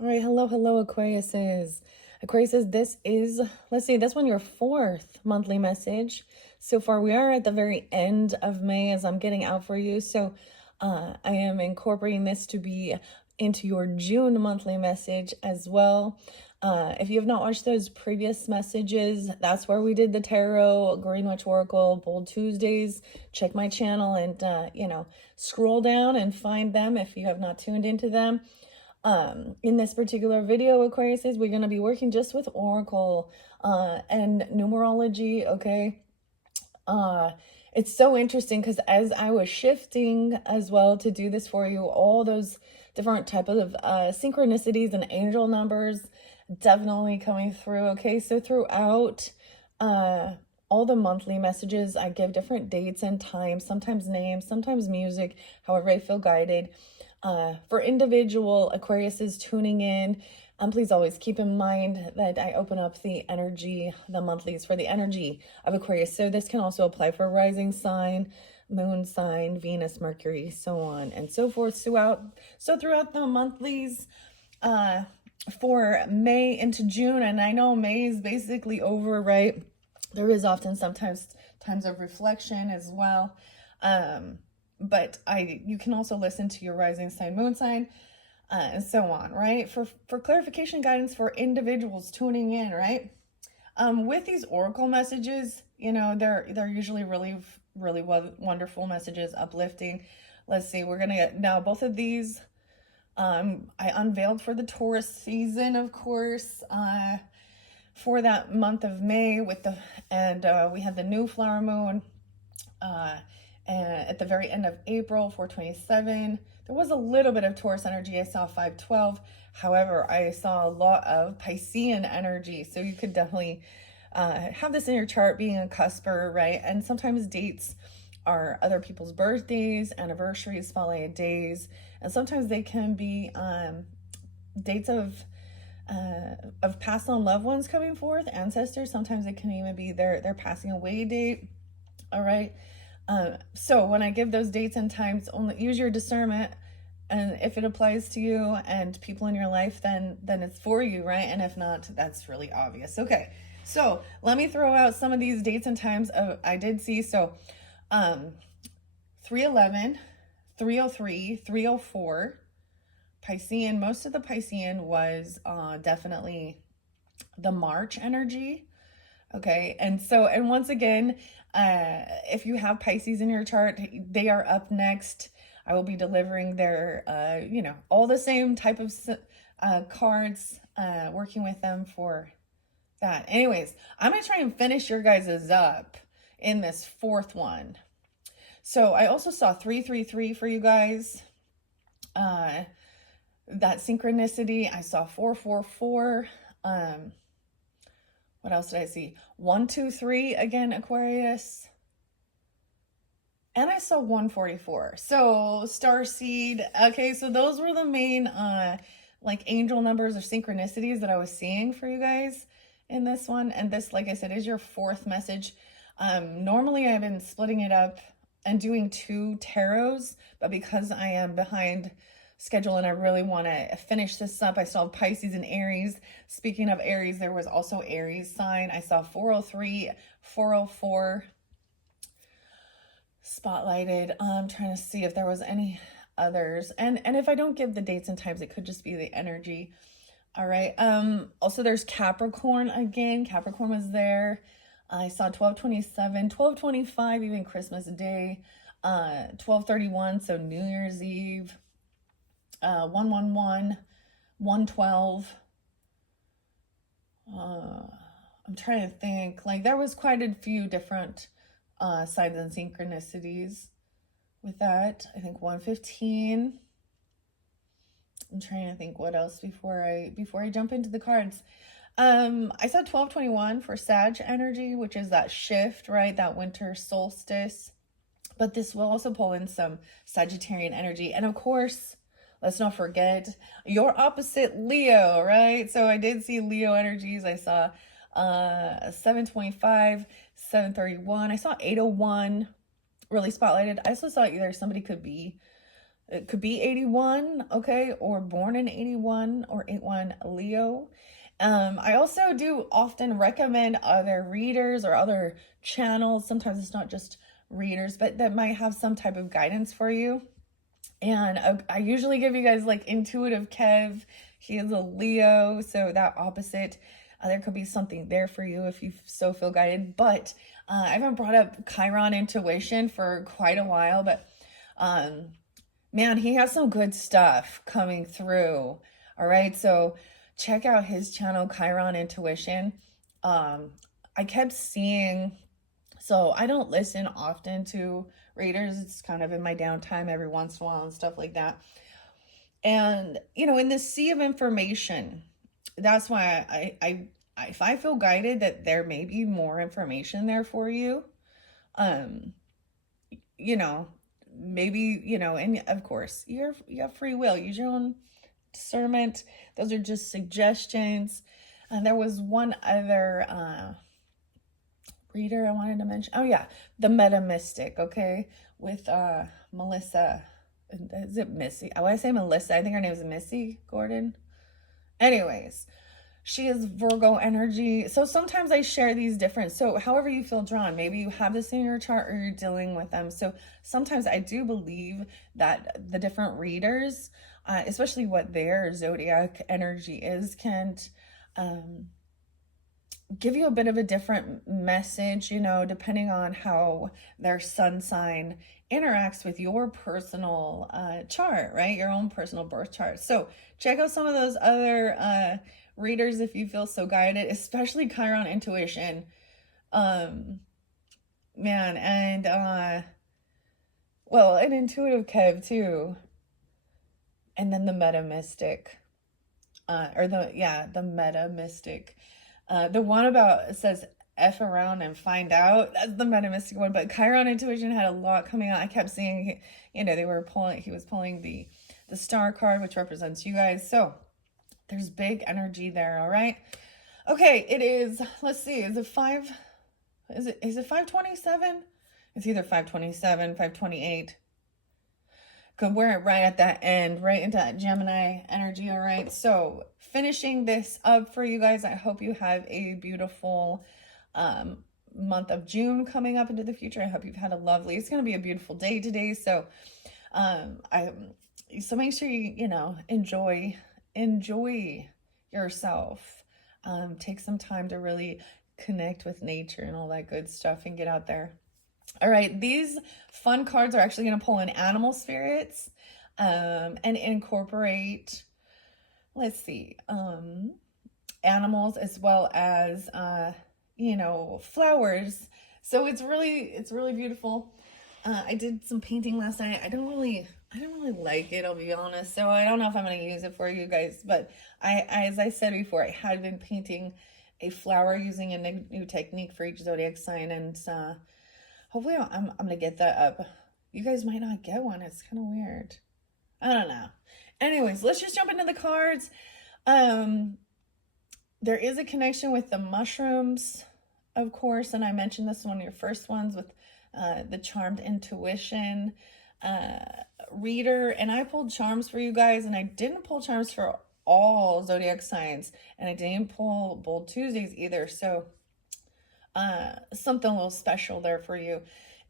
All right, hello, Aquariuses. Aquariuses, this is, let's see, this one your fourth monthly message. So far, we are at the very end of May as I'm getting out for you. So I am incorporating this to be into your June monthly message as well. If you have not watched those previous messages, that's where we did the tarot, Green Witch Oracle, Bold Tuesdays. Check my channel and, scroll down and find them if you have not tuned into them. In this particular video, Aquarius, we're going to be working just with Oracle and numerology, okay? It's so interesting because as I was shifting as well to do this for you, all those different type of synchronicities and angel numbers definitely coming through, okay? So throughout all the monthly messages, I give different dates and times, sometimes names, sometimes music, however I feel guided. For individual Aquariuses tuning in, please always keep in mind that I open up the energy, the monthlies for the energy of Aquarius. So this can also apply for rising sign, moon sign, Venus, Mercury, so on and so forth. Throughout the monthlies, for May into June, and I know May is basically over, right? There is often sometimes times of reflection as well. But you can also listen to your rising sign, moon sign, and so on, right? For clarification guidance for individuals tuning in, right? With these oracle messages, they're usually really wonderful messages, uplifting. Let's see, we're gonna get now both of these. I unveiled for the Taurus season, of course, for that month of May we had the new flower moon. And at the very end of April, 427, there was a little bit of Taurus energy. I saw 512. However, I saw a lot of Piscean energy. So you could definitely have this in your chart, being a cusper, right? And sometimes dates are other people's birthdays, anniversaries, follow days. And sometimes they can be dates of passed on loved ones coming forth, ancestors. Sometimes it can even be their passing away date. All right. So when I give those dates and times, only use your discernment, and if it applies to you and people in your life, then it's for you, right? And if not, that's really obvious. Okay, so let me throw out some of these dates and times I did see. So 311, 303, 304, Piscean. Most of the Piscean was definitely the March energy. Okay, and once again, if you have Pisces in your chart, they are up next. I will be delivering their, all the same type of cards, working with them for that. Anyways, I'm going to try and finish your guys's up in this fourth one. So I also saw 333 for you guys. That synchronicity, I saw 444. What else did I see? 123 again, Aquarius. And I saw 144. So starseed. Okay, so those were the main like angel numbers or synchronicities that I was seeing for you guys in this one. And this, like I said, is your fourth message. Normally I've been splitting it up and doing 2 tarots, but because I am behind schedule and I really want to finish this up, I saw Pisces and Aries. Speaking of Aries, there was also Aries sign. I saw 403, 404 spotlighted. I'm trying to see if there was any others, and if I don't give the dates and times, it could just be the energy. All right. Also there's Capricorn again. Capricorn was there. I saw 1227, 1225, even Christmas Day, 1231, so New Year's Eve, 111, 112. I'm trying to think, like there was quite a few different signs and synchronicities with that. I think 115. I'm trying to think what else before I jump into the cards. I saw 1221 for Sag energy, which is that shift, right? That winter solstice. But this will also pull in some Sagittarian energy. And of course, let's not forget your opposite Leo, right? So I did see Leo energies. I saw 725, 731. I saw 801 really spotlighted. I also saw either somebody could be it could be 81, okay, or born in 81 or 81 Leo. I also do often recommend other readers or other channels. Sometimes it's not just readers, but that might have some type of guidance for you. And I usually give you guys like intuitive Kev. He is a Leo, so that opposite. There could be something there for you if you so feel guided. But I haven't brought up Chiron intuition for quite a while, but man, he has some good stuff coming through. All right, so check out his channel, Chiron Intuition. I kept seeing, so I don't listen often to readers. It's kind of in my downtime every once in a while and stuff like that. And, you know, in this sea of information, that's why I if I feel guided that there may be more information there for you, you know, maybe, you know, and of course, you have free will. Use your own discernment. Those are just suggestions. And there was one other reader I wanted to mention. Oh yeah, the Meta Mystic, okay, with Melissa. Is it Missy? Oh, I say Melissa. I think her name is Missy Gordon. Anyways, she is Virgo energy. So sometimes I share these different, so however you feel drawn, maybe you have this in your chart or you're dealing with them. So sometimes I do believe that the different readers, especially what their zodiac energy is, can give you a bit of a different message, you know, depending on how their sun sign interacts with your personal chart, right? Your own personal birth chart. So check out some of those other readers if you feel so guided, especially Chiron Intuition. Man, and well, an intuitive Kev too. And then the Meta Mystic. The Meta Mystic. The one about, it says F around and find out. That's the Meta Mystic one. But Chiron Intuition had a lot coming out. I kept seeing, you know, he was pulling the star card, which represents you guys. So there's big energy there, all right? Okay, it is, let's see, is it 527? It's either 527, 528. Because we're right at that end, right into that Gemini energy, all right? So finishing this up for you guys, I hope you have a beautiful month of June coming up into the future. I hope you've had it's going to be a beautiful day today. So so make sure you know, enjoy yourself. Take some time to really connect with nature and all that good stuff and get out there. All right, these fun cards are actually going to pull in animal spirits and incorporate, let's see, animals as well as, you know, flowers. So it's really beautiful. I did some painting last night. I don't really like it, I'll be honest. So I don't know if I'm going to use it for you guys, but as I said before, I had been painting a flower using a new technique for each zodiac sign, and hopefully I'm going to get that up. You guys might not get one. It's kind of weird. I don't know. Anyways, let's just jump into the cards. There is a connection with the mushrooms, of course, and I mentioned this in one of your first ones with the Charmed Intuition reader, and I pulled charms for you guys, and I didn't pull charms for all zodiac signs, and I didn't pull Bold Tuesdays either. So something a little special there for you.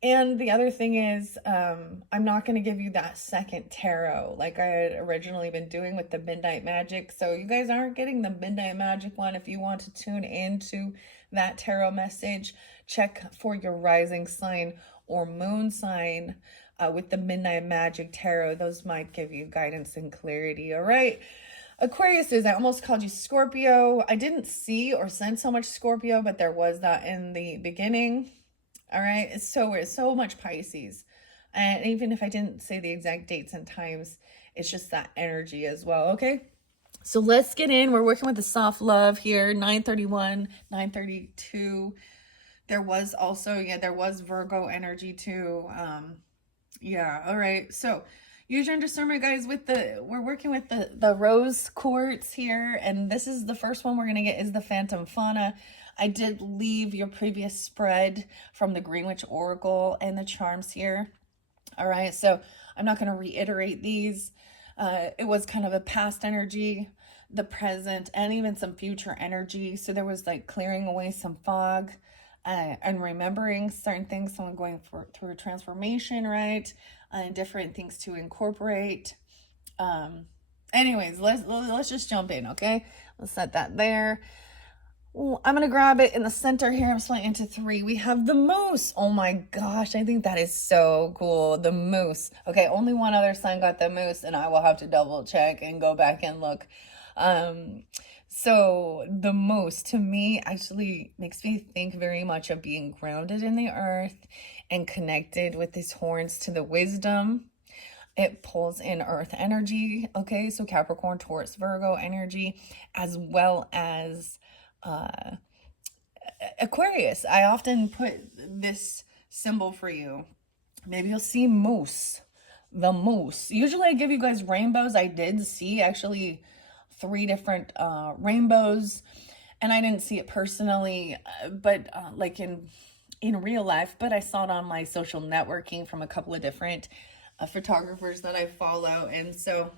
And the other thing is, I'm not going to give you that second tarot like I had originally been doing with the Midnight Magic. So you guys aren't getting the Midnight Magic one. If you want to tune into that tarot message, check for your rising sign or moon sign with the Midnight Magic Tarot. Those might give you guidance and clarity. All right. Aquarius I almost called you Scorpio. I didn't see or sense so much Scorpio, but there was that in the beginning. All right. It's so much Pisces. And even if I didn't say the exact dates and times, it's just that energy as well. Okay. So let's get in. We're working with the soft love here. 931, 932. There was also, there was Virgo energy too. Yeah. All right. So use your discernment, guys. We're working with the rose quartz here, and this is the first one we're gonna get is the Phantom Fauna. I did leave your previous spread from the Greenwich Oracle and the charms here. All right, so I'm not going to reiterate these. It was kind of a past energy, the present, and even some future energy. So there was like clearing away some fog, and remembering certain things. Someone going through a transformation, right? And different things to incorporate. Anyways, let's just jump in, okay? Let's set that there. Ooh, I'm gonna grab it in the center here. I'm splitting into 3. We have the moose. Oh my gosh, I think that is so cool. The moose. Okay, only one other sign got the moose, and I will have to double check and go back and look. So the moose to me actually makes me think very much of being grounded in the earth and connected with these horns to the wisdom. It pulls in earth energy, okay? So Capricorn, Taurus, Virgo energy, as well as Aquarius. I often put this symbol for you. Maybe you'll see moose, the moose. Usually I give you guys rainbows. I did see actually 3 different rainbows, and I didn't see it personally, but like in real life, but I saw it on my social networking from a couple of different photographers that I follow, and so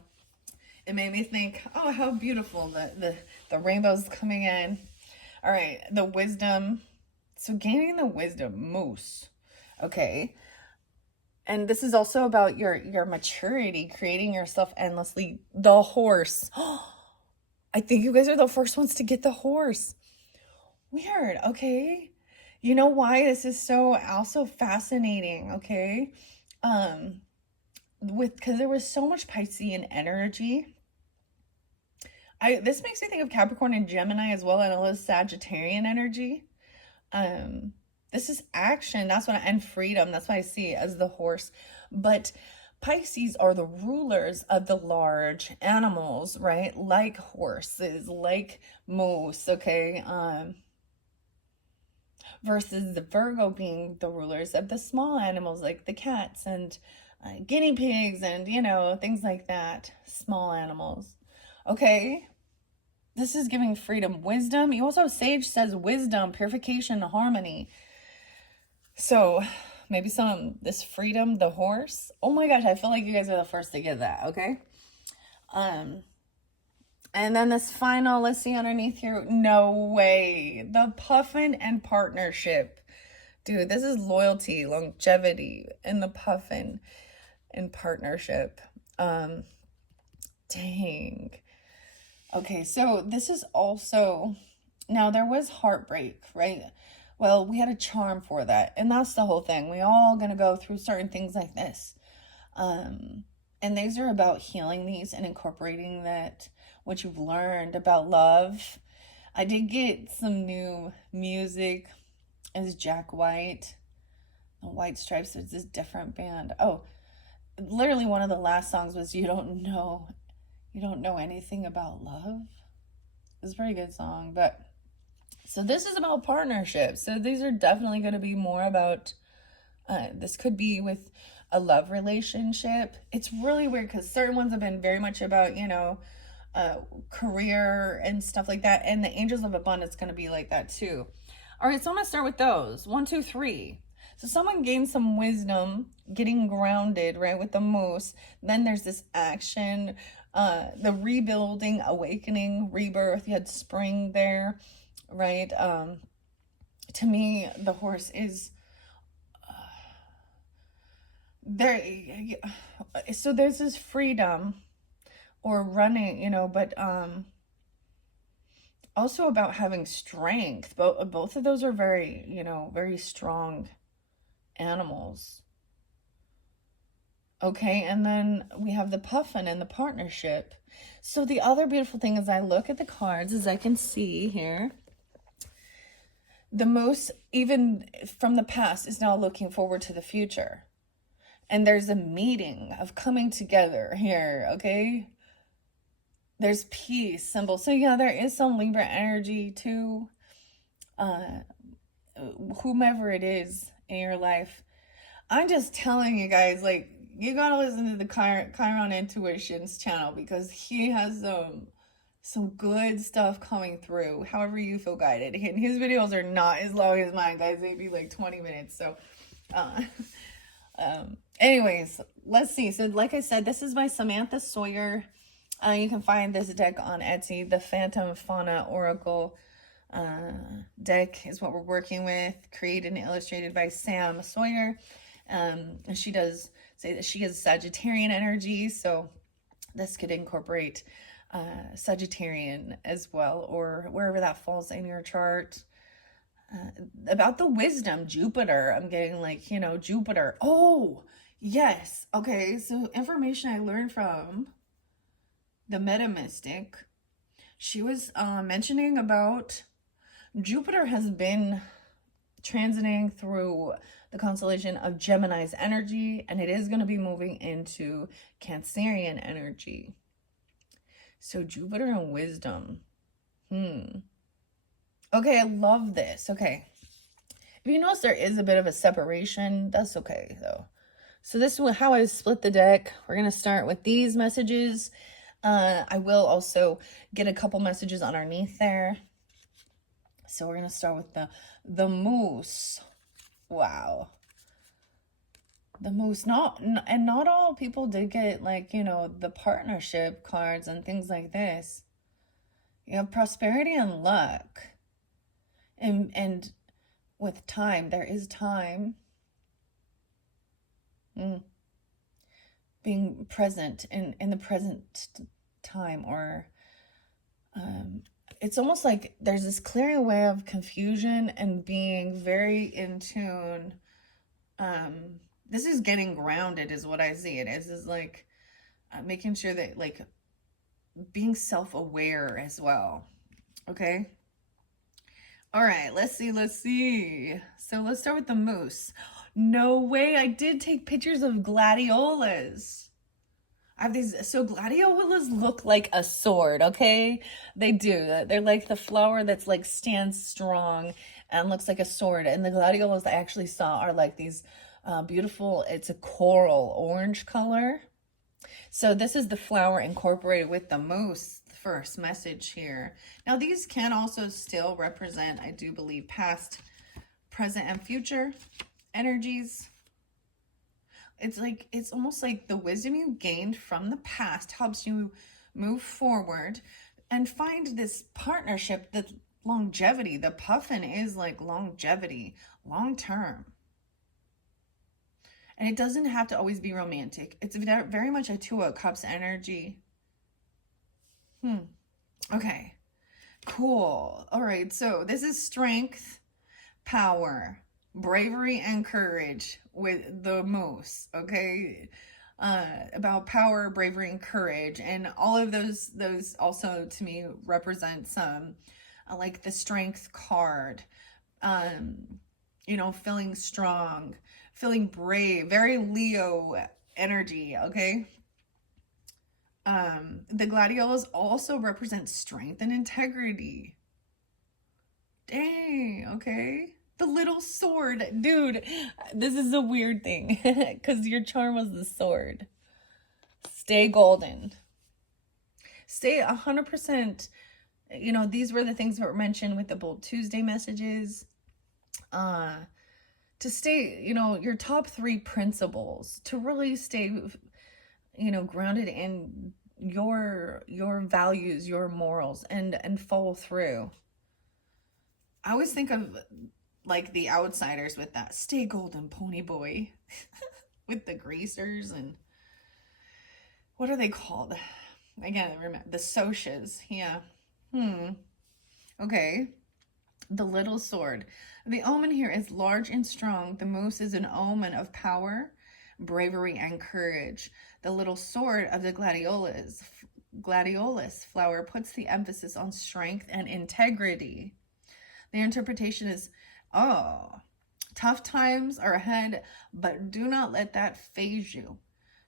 it made me think, oh, how beautiful the rainbow's coming in. All right, the wisdom. So gaining the wisdom, moose. Okay. And this is also about your maturity, creating yourself endlessly. The horse. I think you guys are the first ones to get the horse. Weird. Okay. You know why this is so also fascinating, okay? Because there was so much Piscean energy. This makes me think of Capricorn and Gemini as well, and a little Sagittarian energy. This is action. That's what and freedom. That's why I see it as the horse. But Pisces are the rulers of the large animals, right? Like horses, like moose, okay? Versus the Virgo being the rulers of the small animals, like the cats and guinea pigs and, you know, things like that. Small animals. Okay? This is giving freedom, wisdom. You also have Sage says wisdom, purification, harmony. So maybe this freedom, the horse. Oh my gosh, I feel like you guys are the first to get that, okay? And then this final, let's see underneath here. No way. The puffin and partnership. Dude, this is loyalty, longevity, and the puffin and partnership. Dang. Okay, so this is also, now there was heartbreak, right? Well, we had a charm for that. And that's the whole thing. We all gonna go through certain things like this. And these are about healing these and incorporating that, what you've learned about love. I did get some new music. It's Jack White. The White Stripes is this different band. Oh, literally one of the last songs was You Don't Know Anything About Love. It's a pretty good song. But so this is about partnerships. So these are definitely going to be more about this could be with a love relationship. It's really weird because certain ones have been very much about, you know, career and stuff like that, and the angels of abundance going to be like that too. All right, so I'm going to start with those 1, 2, 3. So someone gained some wisdom, getting grounded, right, with the moose. Then there's this action, the rebuilding, awakening, rebirth. You had spring there, right? To me, the horse is there. So there's this freedom or running, you know, but also about having strength. Both of those are very, you know, very strong animals. Okay, and then we have the puffin and the partnership. So the other beautiful thing as I look at the cards is I can see here the moose, even from the past, is now looking forward to the future. And there's a meeting of coming together here, okay? There's peace symbol. So yeah, there is some Libra energy too. Whomever it is in your life. I'm just telling you guys, like, you gotta listen to the Chiron Intuitions channel because he has some good stuff coming through, however you feel guided. And his videos are not as long as mine, guys. They'd be like 20 minutes. So Anyways, let's see. So like I said, this is by Samantha Sawyer. You can find this deck on Etsy. The Phantom Fauna Oracle deck is what we're working with, created and illustrated by Sam Sawyer. And she does say that she has Sagittarian energy, so this could incorporate Sagittarian as well, or wherever that falls in your chart. About the wisdom, Jupiter, I'm getting like, you know, Jupiter. Oh, yes. Okay, so information I learned from the Meta Mystic. She was mentioning about Jupiter has been transiting through the constellation of Gemini's energy, and it is going to be moving into Cancerian energy. So Jupiter and wisdom. Okay, I love this. Okay. If you notice there is a bit of a separation, that's okay though. So this is how I split the deck. We're going to start with these messages. I will also get a couple messages underneath there. So we're going to start with the moose. Wow. The moose. Not all people did get, like, you know, the partnership cards and things like this. You have prosperity and luck. And with time, there is time. Being present in the present time, or it's almost like there's this clearing away of confusion and being very in tune. This is getting grounded is what I see it as, is like making sure that, like, being self-aware as well. Okay. All right, let's see. So let's start with the moose. No way, I did take pictures of gladiolas. I have these, so gladiolas look like a sword, okay? They do. They're like the flower that's like stands strong and looks like a sword. And the gladiolas I actually saw are like these beautiful, it's a coral orange color. So this is the flower incorporated with the moose, the first message here. Now these can also still represent, I do believe, past, present, and future energies. It's like, it's almost like the wisdom you gained from the past helps you move forward and find this partnership, that longevity. The puffin is like longevity, long term. And it doesn't have to always be romantic. It's very much a Two of Cups energy. Okay, cool. All right, so this is strength, power, bravery, and courage with the moose, okay? About power, bravery, and courage. And all of those also to me represent some, like the strength card. You know, feeling strong, feeling brave, very Leo energy, okay? The gladiolas also represent strength and integrity. Dang, okay. The little sword. Dude, this is a weird thing because your charm was the sword. Stay golden. Stay 100%. You know, these were the things that were mentioned with the Bold Tuesday messages. To stay, you know, your top 3 principles, to really stay, you know, grounded in your values, your morals, and follow through. I always think of like the Outsiders with that stay golden, pony boy. With the greasers and what are they called? I can't remember. The Socias. Yeah. Okay. The little sword. The omen here is large and strong. The moose is an omen of power, bravery, and courage. The little sword of the gladiolus flower puts the emphasis on strength and integrity. The interpretation is, oh, tough times are ahead, but do not let that phase you.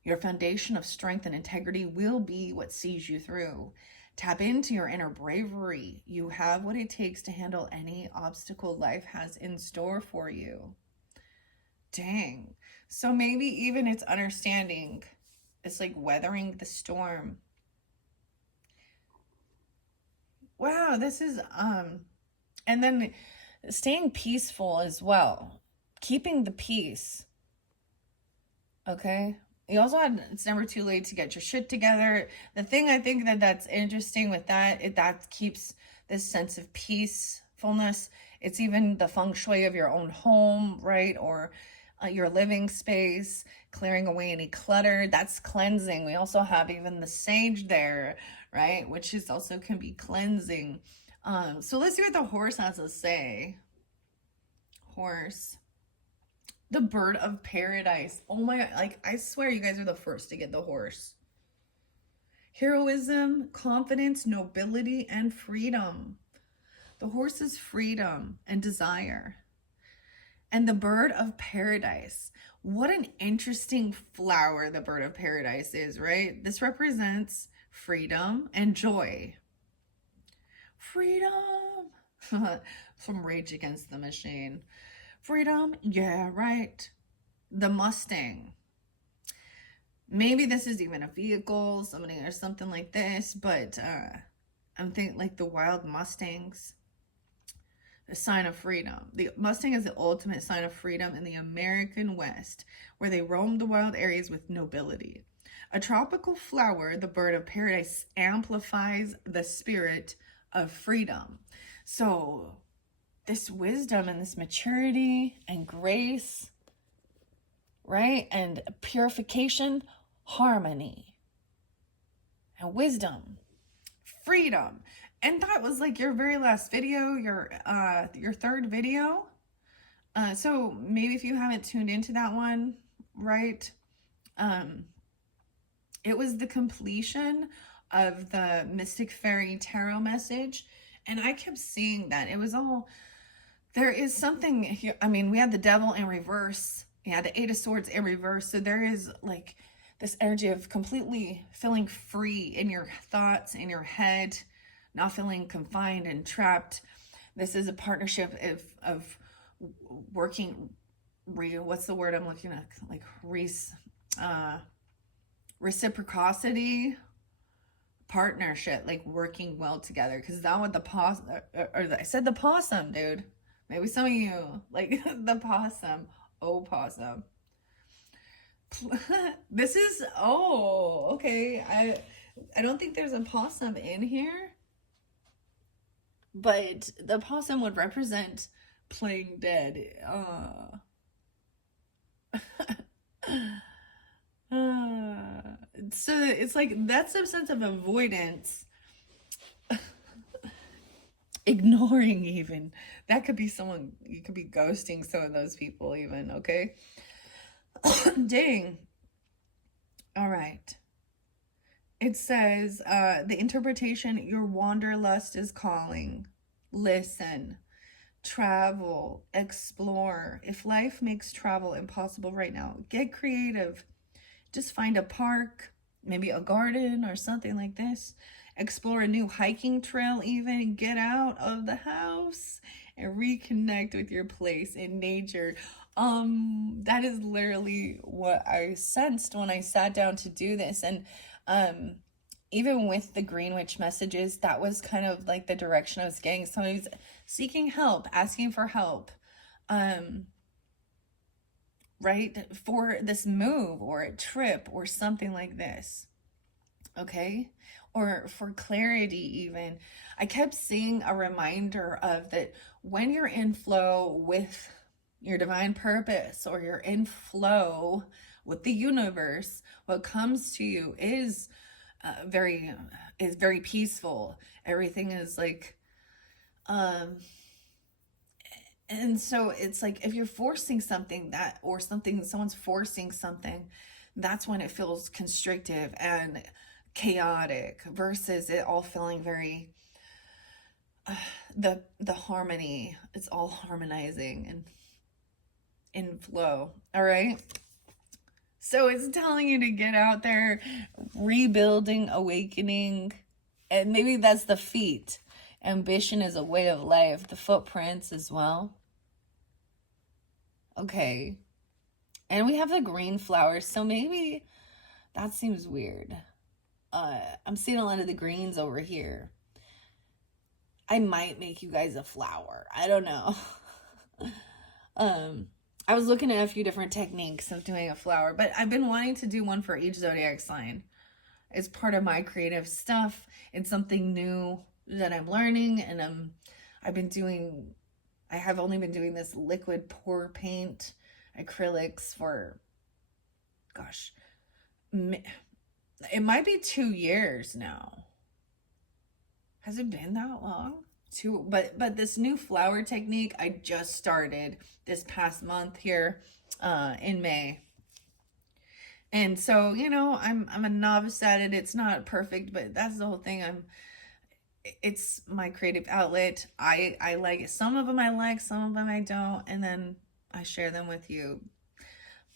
Your foundation of strength and integrity will be what sees you through. Tap into your inner bravery. You have what it takes to handle any obstacle life has in store for you. Dang. So maybe even it's understanding. It's like weathering the storm. Wow, this is, and then staying peaceful as well. Keeping the peace. Okay. You also had, it's never too late to get your shit together. The thing I think that's interesting with that, that keeps this sense of peacefulness. It's even the feng shui of your own home, right? Or your living space, clearing away any clutter. That's cleansing. We also have even the sage there, right? Which is also can be cleansing. So let's see what the horse has to say. Horse. The bird of paradise. Oh my God. Like, I swear you guys are the first to get the horse. Heroism, confidence, nobility, and freedom. The horse is freedom and desire. And the bird of paradise. What an interesting flower the bird of paradise is, right? This represents freedom and joy. Freedom. From Rage Against the Machine. Freedom, yeah, right. The Mustang. Maybe this is even a vehicle, somebody or something like this, but I'm thinking like the wild Mustangs. A sign of freedom. The Mustang is the ultimate sign of freedom in the American West, where they roam the wild areas with nobility. A tropical flower, the bird of paradise, amplifies the spirit of freedom. So this wisdom and this maturity and grace, right? And purification, harmony, and wisdom, freedom. And that was like your very last video, your third video. So maybe if you haven't tuned into that one, right? It was the completion of the Mystic Fairy Tarot message. And I kept seeing that. It was all, there is something here. I mean, we had the devil in reverse. Yeah, the Eight of Swords in reverse. So there is like this energy of completely feeling free in your thoughts, in your head, not feeling confined and trapped. This is a partnership of working, what's the word I'm looking at? Like reciprocity, partnership, like working well together. Because that what the possum, or I said the possum, dude. Maybe some of you, like the possum, opossum. This is, oh, okay. I don't think there's a possum in here. But the possum would represent playing dead. So it's like, that's a sense of avoidance. Ignoring even. That could be someone, you could be ghosting some of those people even, okay? Dang. All right. It says, the interpretation, your wanderlust is calling. Listen, travel, explore. If life makes travel impossible right now, get creative. Just find a park, maybe a garden or something like this. Explore a new hiking trail even. Get out of the house and reconnect with your place in nature. That is literally what I sensed when I sat down to do this. And even with the Green Witch messages, that was kind of like the direction I was getting. Somebody's seeking help, asking for help, right? For this move or a trip or something like this. Okay? Or for clarity even. I kept seeing a reminder of that when you're in flow with your divine purpose, or you're in flow with the universe, what comes to you is very peaceful. Everything is like, and so it's like, if you're forcing something that, or something, someone's forcing something, that's when it feels constrictive and chaotic, versus it all feeling very, the harmony, it's all harmonizing and in flow. All right. So it's telling you to get out there, rebuilding, awakening, and maybe that's the feet. Ambition is a way of life. The footprints as well. Okay. And we have the green flowers, so maybe that seems weird. I'm seeing a lot of the greens over here. I might make you guys a flower. I don't know. I was looking at a few different techniques of doing a flower, but I've been wanting to do one for each zodiac sign. It's part of my creative stuff. It's something new that I'm learning, and I've been doing, I have only been doing this liquid pour paint acrylics for, gosh, it might be 2 years now. Has it been that long? But this new flower technique I just started this past month here in May. And so, you know, I'm a novice at it. It's not perfect, but that's the whole thing. It's my creative outlet. I like it. Some of them I like, some of them I don't, and then I share them with you.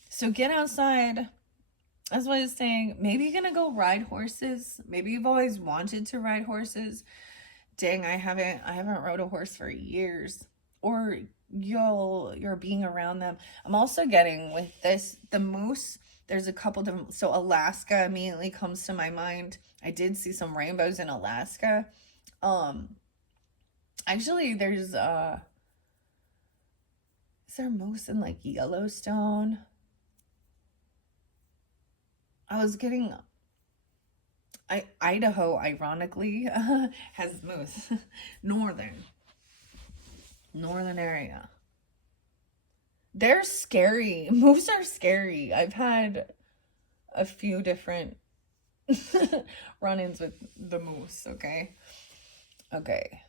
So get outside. That's what I was saying. Maybe you're gonna go ride horses. Maybe you've always wanted to ride horses. Dang, I haven't rode a horse for years. Or you're being around them. I'm also getting with this, the moose, there's a couple different, so Alaska immediately comes to my mind. I did see some rainbows in Alaska. Actually there's is there moose in like Yellowstone? I was getting Idaho, ironically, has moose. Northern area. They're scary. Moose are scary. I've had a few different run-ins with the moose, okay? Okay.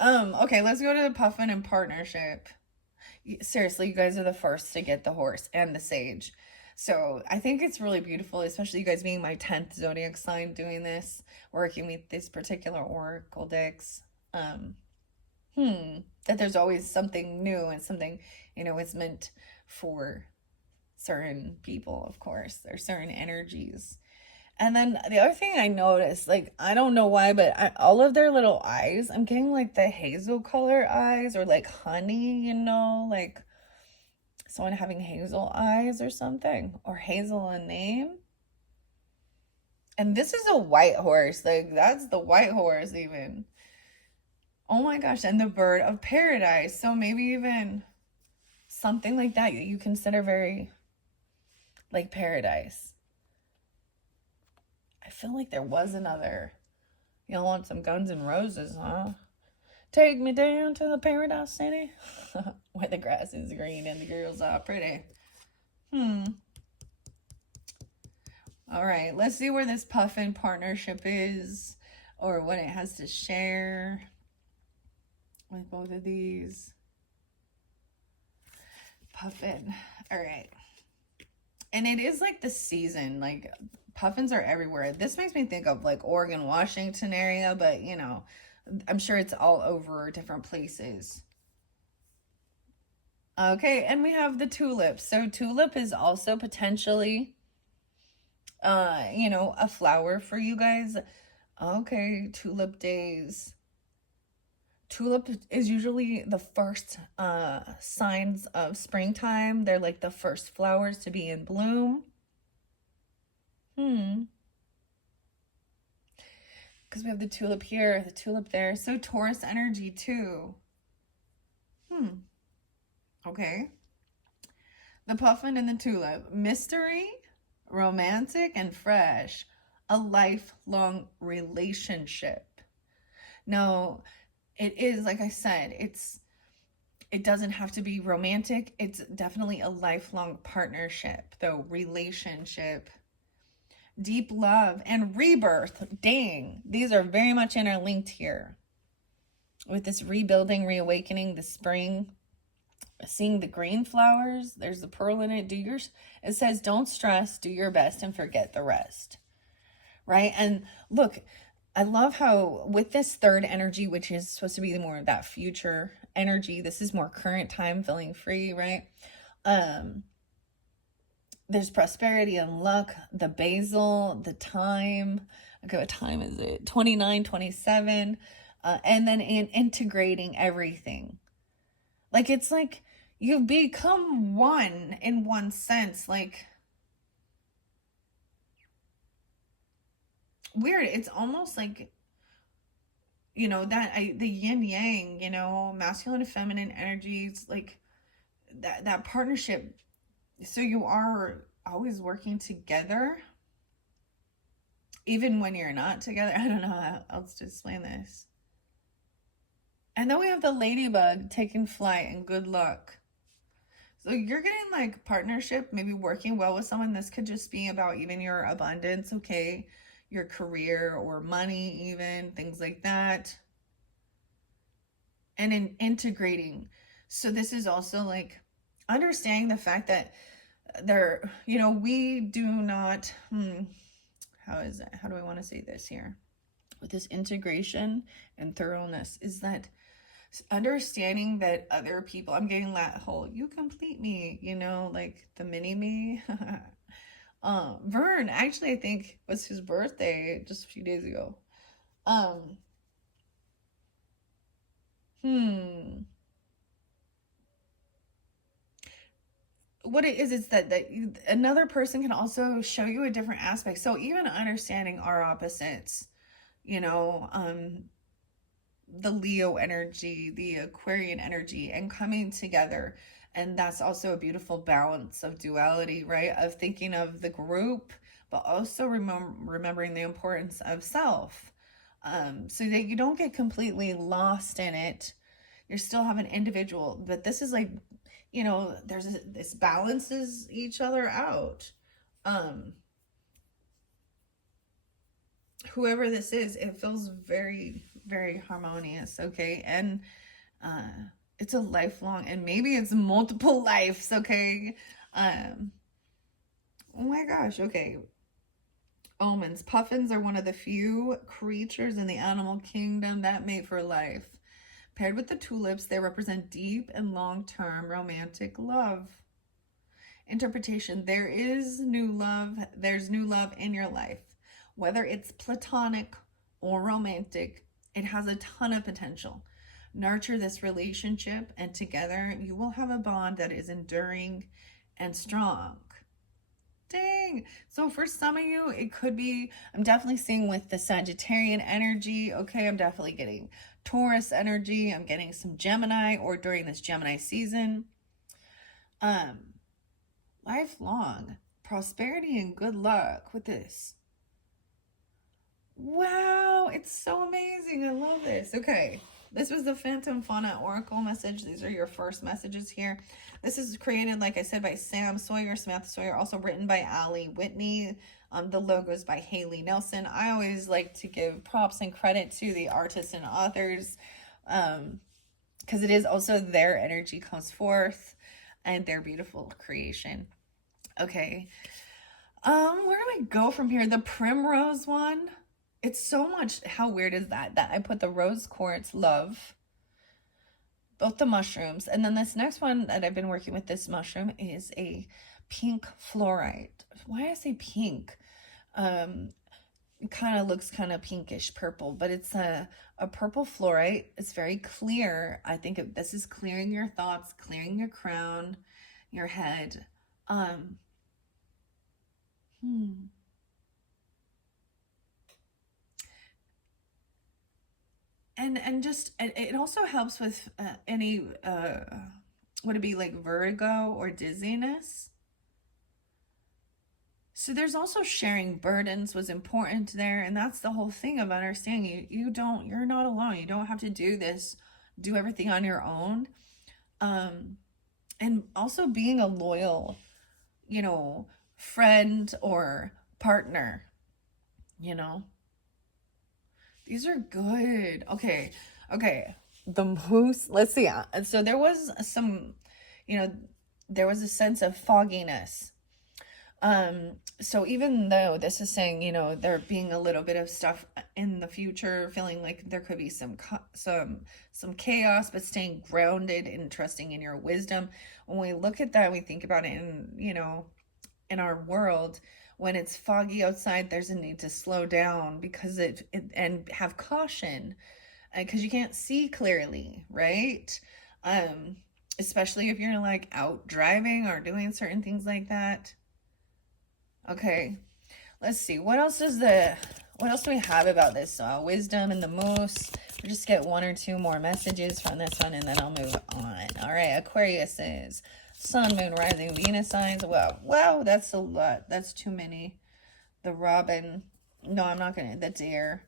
Okay, let's go to the puffin and partnership. Seriously, you guys are the first to get the horse and the sage. So I think it's really beautiful, especially you guys being my 10th zodiac sign doing this, working with this particular oracle decks. That there's always something new and something, you know, it's meant for certain people, of course. There's certain energies. And then the other thing I noticed, like, I don't know why, but all of their little eyes, I'm getting like the hazel color eyes or like honey, you know, like someone having hazel eyes or something, or hazel a name. And this is a white horse, like that's the white horse even. Oh my gosh, and the bird of paradise. So maybe even something like that you consider very like paradise. I feel like there was another. Y'all want some Guns N' Roses, huh? Take me down to the paradise city where the grass is green and the girls are pretty. All right, let's see where this puffin partnership is, or what it has to share with both of these. Puffin. All right. And it is like the season, like puffins are everywhere. This makes me think of like Oregon, Washington area, but you know, I'm sure it's all over different places. Okay, and we have the tulip. So tulip is also potentially, you know, a flower for you guys. Okay, tulip days. Tulip is usually the first signs of springtime. They're like the first flowers to be in bloom. Because we have the tulip here, the tulip there. So Taurus energy too. Okay. The puffin and the tulip. Mystery, romantic, and fresh. A lifelong relationship. Now, it is, like I said, it doesn't have to be romantic. It's definitely a lifelong partnership, though, relationship. Deep love and rebirth. Dang, these are very much interlinked here. With this rebuilding, reawakening, the spring, seeing the green flowers, there's the pearl in it. It says, don't stress, do your best, and forget the rest. Right? And look, I love how with this third energy, which is supposed to be more of that future energy, this is more current time, feeling free, right? There's prosperity and luck, the basil, the time. Okay, what time is it? 29, 27. And then integrating everything. Like, it's like you've become one in one sense. Like, weird. It's almost like, you know, that the yin yang, you know, masculine and feminine energies, like that partnership. So you are always working together, even when you're not together. I don't know how else to explain this. And then we have the ladybug taking flight and good luck. So you're getting like partnership, maybe working well with someone. This could just be about even your abundance, okay? Your career or money, even things like that. And in integrating. So this is also like understanding the fact that there, you know, we do not, how is that? How do I want to say this here? With this integration and thoroughness is that understanding that other people, I'm getting that whole, you complete me, you know, like the mini me. Vern, actually, I think was his birthday just a few days ago. What it is that another person can also show you a different aspect. So even understanding our opposites, you know, the Leo energy, the Aquarian energy, and coming together. And that's also a beautiful balance of duality, right? Of thinking of the group, but also remembering the importance of self. So that you don't get completely lost in it. You still have an individual, but this is like, you know, this balances each other out. Whoever this is, it feels very, very harmonious, okay? And it's a lifelong, and maybe it's multiple lives, okay? Oh my gosh, okay. Omens. Puffins are one of the few creatures in the animal kingdom that mate for life. Paired with the tulips, they represent deep and long-term romantic love. Interpretation. There is new love. There's new love in your life. Whether it's platonic or romantic, it has a ton of potential. Nurture this relationship, and together you will have a bond that is enduring and strong. Dang. So for some of you, it could be, I'm definitely seeing with the Sagittarian energy, okay, I'm definitely getting Taurus energy, I'm getting some Gemini, or during this Gemini season. Lifelong prosperity and good luck with this. Wow, it's so amazing. I love this. Okay. This was the Phantom Fauna Oracle message. These are your first messages here. This is created, like I said, by Sam Sawyer, Samantha Sawyer, also written by Allie Whitney. The logo is by Haley Nelson. I always like to give props and credit to the artists and authors because it is also their energy comes forth and their beautiful creation. Okay. Where do I go from here? The Primrose one. It's so much, how weird is that I put the rose quartz love, both the mushrooms, and then this next one that I've been working with, this mushroom, is a pink fluorite. Why do I say pink? It kind of looks kind of pinkish purple, but it's a purple fluorite. It's very clear. I think this is clearing your thoughts, clearing your crown, your head. And just, it also helps with any, would it be like vertigo or dizziness? So there's also sharing burdens was important there. And that's the whole thing of understanding you're not alone. You don't have to do everything on your own. And also being a loyal, you know, friend or partner, you know. These are good. Okay. The moose. Let's see. So there was some, you know, there was a sense of fogginess. So even though this is saying, you know, there being a little bit of stuff in the future, feeling like there could be some chaos, but staying grounded and trusting in your wisdom. When we look at that, we think about it in, you know, in our world. When it's foggy outside, there's a need to slow down because and have caution because you can't see clearly, right? Especially if you're like out driving or doing certain things like that. Okay, let's see. What else do we have about this? Wisdom and the moose. We'll just get one or two more messages from this one and then I'll move on. All right, Aquarius is Sun, Moon, Rising, Venus signs. Wow, that's a lot. That's too many. The robin. No, I'm not gonna. The deer,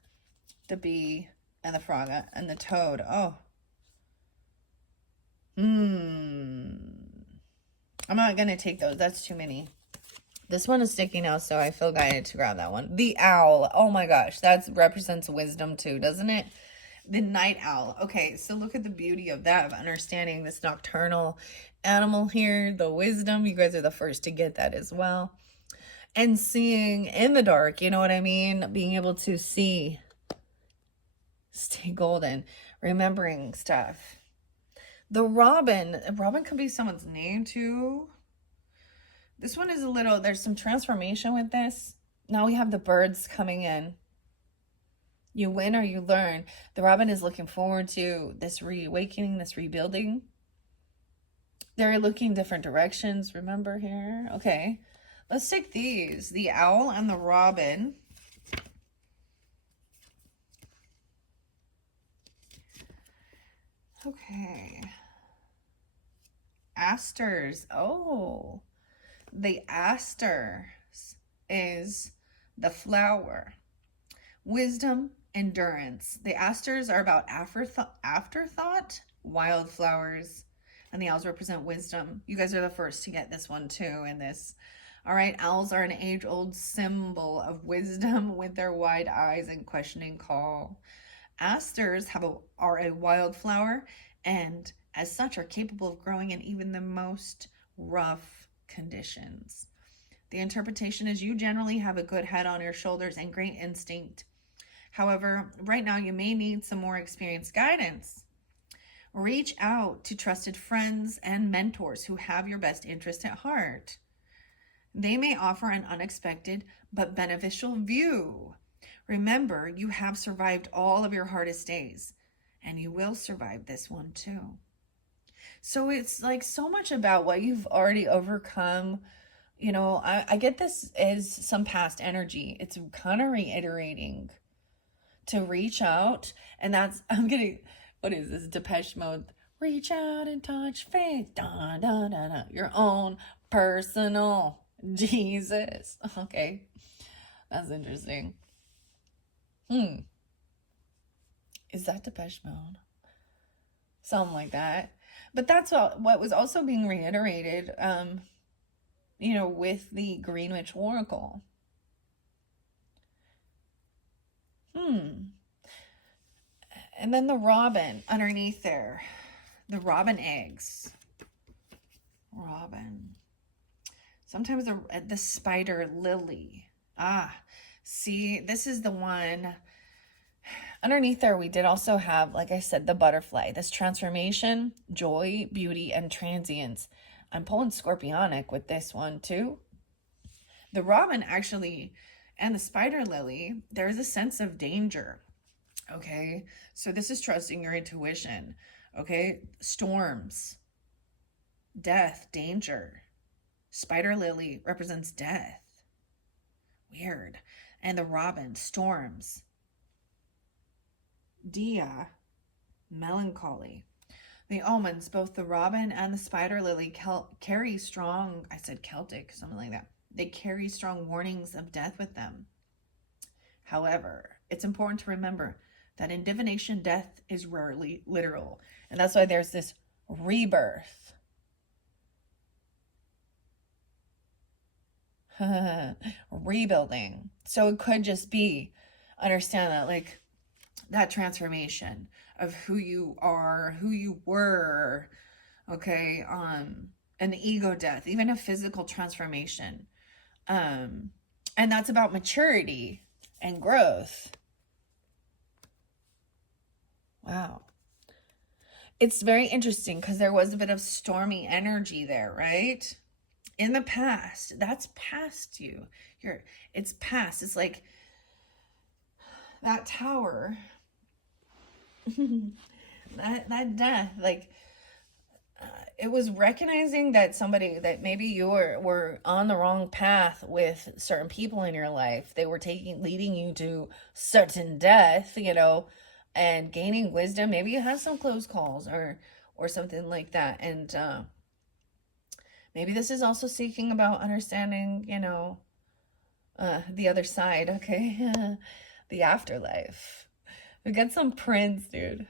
the bee, and the frog, and the toad. Oh. I'm not gonna take those. That's too many. This one is sticking out, so I feel guided to grab that one. The owl. Oh my gosh, that represents wisdom too, doesn't it? The night owl. Okay, so look at the beauty of that, of understanding this nocturnal animal here, the wisdom. You guys are the first to get that as well. And seeing in the dark, you know what I mean? Being able to see. Stay golden. Remembering stuff. The robin. Robin could be someone's name too. This one is a little, there's some transformation with this. Now we have the birds coming in. You win or you learn. The robin is looking forward to this reawakening, this rebuilding. They're looking different directions, remember here? Okay, let's take these. The owl and the robin. Okay. Asters. Oh. The aster is the flower. Wisdom, endurance. The asters are about afterthought, wildflowers, and the owls represent wisdom. You guys are the first to get this one too in this. All right, owls are an age-old symbol of wisdom with their wide eyes and questioning call. Asters are a wildflower and as such are capable of growing in even the most rough conditions. The interpretation is you generally have a good head on your shoulders and great instinct. However, right now you may need some more experienced guidance. Reach out to trusted friends and mentors who have your best interest at heart. They may offer an unexpected but beneficial view. Remember, you have survived all of your hardest days, and you will survive this one too. So it's like so much about what you've already overcome. You know, I get this as some past energy. It's kind of reiterating to reach out. And that's, I'm getting, what is this? Depeche Mode. Reach out and touch faith. Da, da, da, da. Your own personal Jesus. Okay. That's interesting. Is that Depeche Mode? Something like that. But that's what was also being reiterated, you know, with the Greenwich Oracle. And then the robin underneath there. The robin eggs. Robin. Sometimes the spider lily. See, this is the one. Underneath there, we did also have, like I said, the butterfly. This transformation, joy, beauty, and transience. I'm pulling scorpionic with this one too. The robin actually, and the spider lily, there's a sense of danger. Okay, so this is trusting your intuition. Okay, storms, death, danger. Spider lily represents death. Weird. And the robin, storms. Dia, melancholy. The omens, both the robin and the spider lily carry strong, I said Celtic, something like that. They carry strong warnings of death with them. However, it's important to remember that in divination, death is rarely literal. And that's why there's this rebirth. Rebuilding. So it could just be, understand that, like, that transformation of who you are, who you were, okay, an ego death, even a physical transformation. And that's about maturity and growth. Wow. It's very interesting because there was a bit of stormy energy there, right? In the past, that's past you. It's past. It's like that tower, that death, like it was recognizing that somebody, that maybe you were on the wrong path with certain people in your life. They were leading you to certain death, you know, and gaining wisdom. Maybe you had some close calls or something like that. And Maybe this is also seeking about understanding, the other side, okay? The afterlife. We got some prints, dude.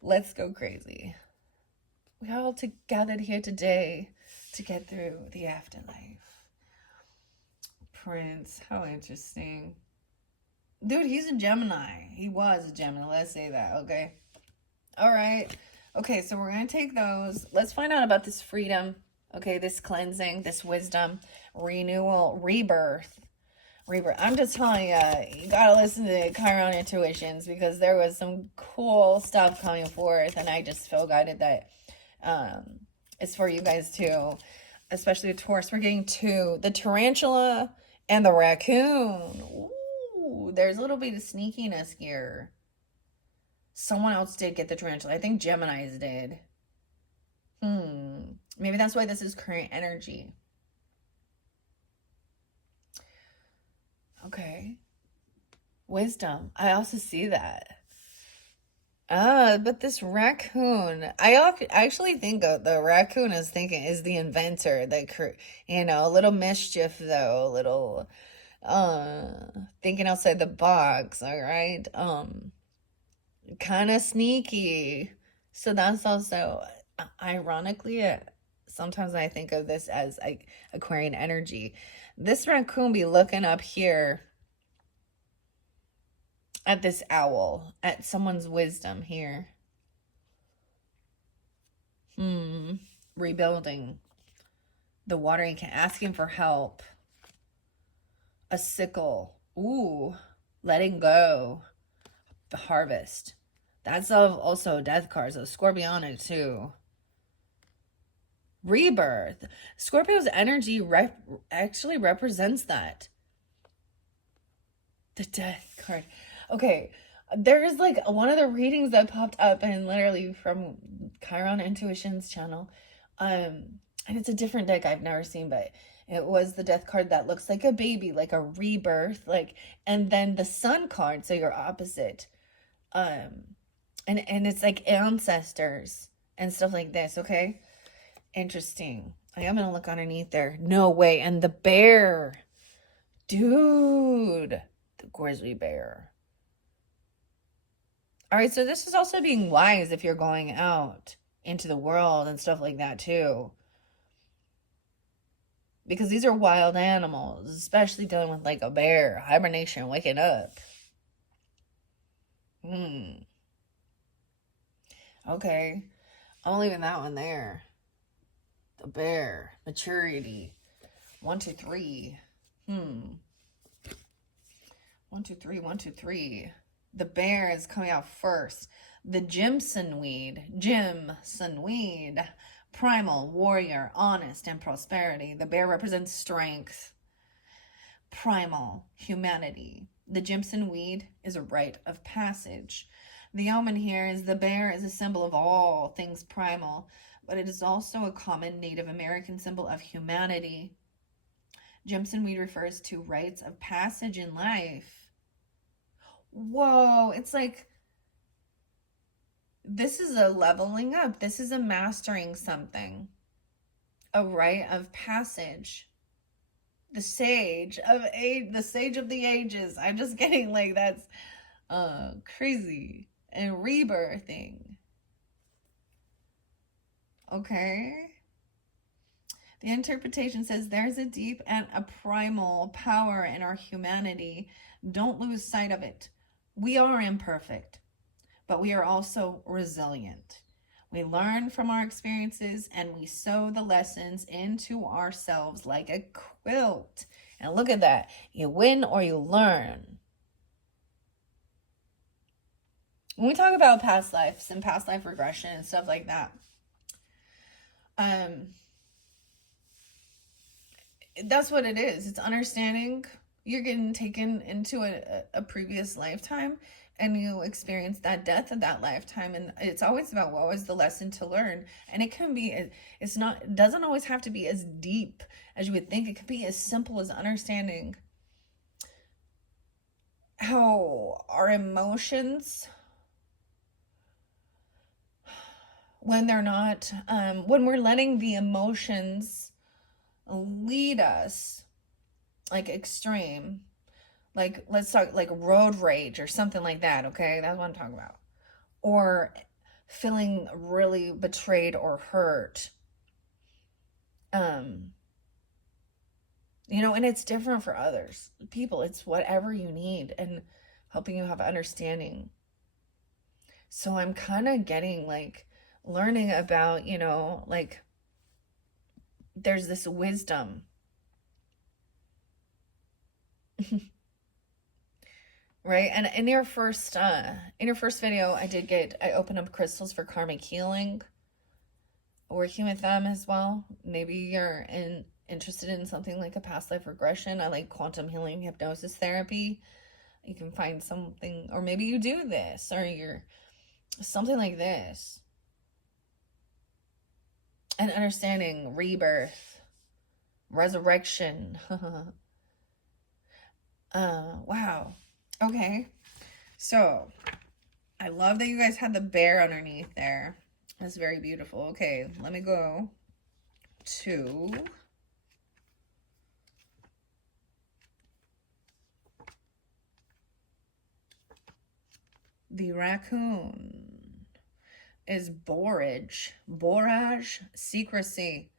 Let's go crazy. We are all gathered here today to get through the afterlife. Prince, how interesting. Dude, he's a Gemini. He was a Gemini. Let's say that, okay? All right. Okay, so we're going to take those. Let's find out about this freedom, okay? This cleansing, this wisdom, renewal, rebirth. I'm just telling you, you got to listen to Chiron intuitions because there was some cool stuff coming forth, and I just feel guided that it's for you guys too, especially the Taurus. We're getting to the tarantula and the raccoon. Ooh, there's a little bit of sneakiness here. Someone else did get the tarantula. I think Geminis did. Maybe that's why this is current energy. Okay. Wisdom. I also see that. But this raccoon, I actually think the raccoon is the inventor, a little mischief though, a little, thinking outside the box, all right? Kind of sneaky. So that's also, ironically, sometimes I think of this as like Aquarian energy. This raccoon be looking up here at this owl, at someone's wisdom here. Rebuilding. The watering can, asking for help. A sickle. Ooh, letting go. The harvest. That's also death cards, so Scorpionic too. Rebirth. Scorpio's energy actually represents that. The death card. Okay, there's like one of the readings that popped up and literally from Chiron Intuitions channel. And it's a different deck I've never seen, but it was the death card that looks like a baby, like a rebirth, and then the sun card, so you're opposite. And it's like ancestors and stuff like this, okay? Interesting. I am gonna look underneath there. No way. And the bear. Dude. The grizzly bear. All right, so this is also being wise if you're going out into the world and stuff like that too. Because these are wild animals, especially dealing with like a bear, hibernation, waking up. Okay, I'm leaving that one there. The bear, maturity. 1, 2, 3. 1, 2, 3, 1, 2, 3. The bear is coming out first. The Jimson weed, primal, warrior, honest, and prosperity. The bear represents strength. Primal, humanity. The Jimson weed is a rite of passage. The omen here is the bear is a symbol of all things primal, but it is also a common Native American symbol of humanity. Jimson weed refers to rites of passage in life. Whoa, it's like, this is a leveling up. This is a mastering something. A rite of passage. The sage of the ages. I'm just getting like that's crazy. And rebirthing. Okay. The interpretation says there's a deep and a primal power in our humanity. Don't lose sight of it. We are imperfect, but we are also resilient. We learn from our experiences and we sew the lessons into ourselves like a quilt. And look at that. You win or you learn. When we talk about past lives and past life regression and stuff like that, that's what it is. It's understanding you're getting taken into a previous lifetime and you experience that death of that lifetime, and it's always about what was the lesson to learn. And it can be, it doesn't always have to be as deep as you would think. It could be as simple as understanding how our emotions when they're not, when we're letting the emotions lead us, like extreme, like let's talk like road rage or something like that, okay? That's what I'm talking about. Or feeling really betrayed or hurt. You know, and it's different for others. People, it's whatever you need and helping you have understanding. So I'm kind of getting like learning about, you know, like there's this wisdom. Right? And in your first video, I opened up crystals for karmic healing, working with them as well. Maybe you're interested in something like a past life regression. I like quantum healing hypnosis therapy. You can find something, or maybe you do this, or you're something like this. And understanding rebirth, resurrection. Wow. Okay. So I love that you guys had the bear underneath there. That's very beautiful. Okay, let me go to the raccoon. Is borage, secrecy,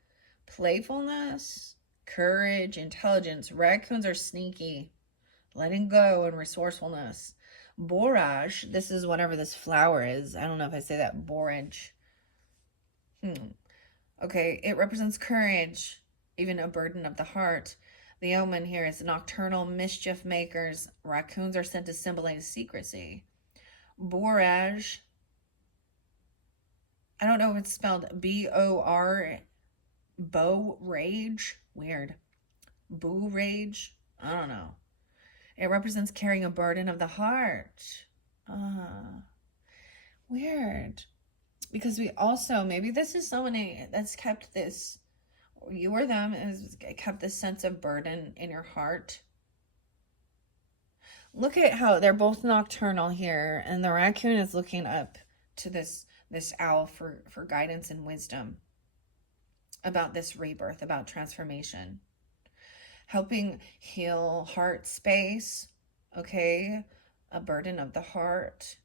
playfulness, courage, intelligence. Raccoons are sneaky, letting go, and resourcefulness. Borage, this is whatever this flower is. I don't know if I say that. Borage. Okay, it represents courage, even a burden of the heart. The omen here is nocturnal mischief makers. Raccoons are sent to symbolize secrecy. Borage, I don't know if it's spelled B-O-R, Bow Rage. Weird. Boo Rage. I don't know. It represents carrying a burden of the heart. Weird. Because we also, maybe this is someone that's kept this, you or them, has kept this sense of burden in your heart. Look at how they're both nocturnal here, and the raccoon is looking up to this owl for guidance and wisdom about this rebirth, about transformation, helping heal heart space, okay, a burden of the heart.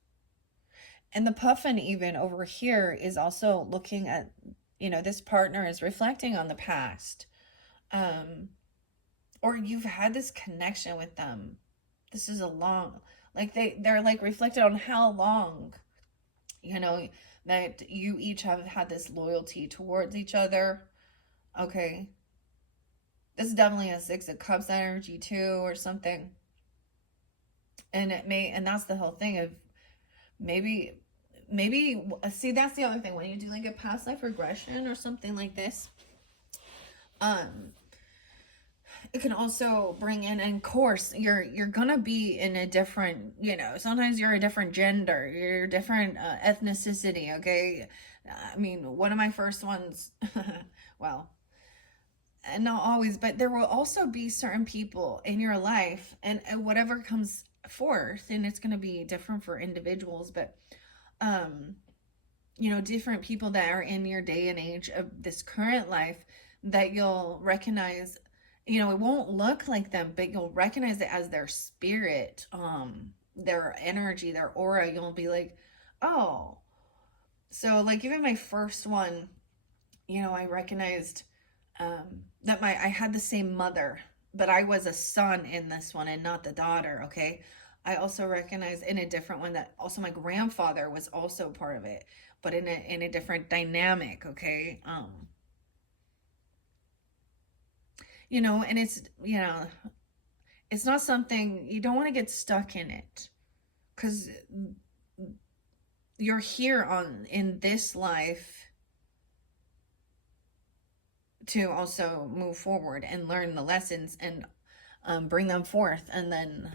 And the puffin even over here is also looking at, you know, this partner is reflecting on the past, or you've had this connection with them. This is a long, like they're like reflected on how long, you know, that you each have had this loyalty towards each other. Okay. This is definitely a Six of Cups energy too, or something. And it may, and that's the whole thing of maybe, see, that's the other thing. When you do like a past life regression or something like this, it can also bring in, and of course, you're gonna be in a different, you know, sometimes you're a different gender, you're a different ethnicity, okay? I mean, one of my first ones, well, and not always, but there will also be certain people in your life, and whatever comes forth, and it's gonna be different for individuals, but you know, different people that are in your day and age of this current life that you'll recognize, you know, it won't look like them, but you'll recognize it as their spirit, their energy, their aura. You'll be like, oh. So like even my first one, you know, I recognized that I had the same mother, but I was a son in this one and not the daughter, okay? I also recognized in a different one that also my grandfather was also part of it, but in a different dynamic, okay? You know, and it's, you know, it's not something, you don't want to get stuck in it, because you're here in this life to also move forward and learn the lessons and bring them forth. And then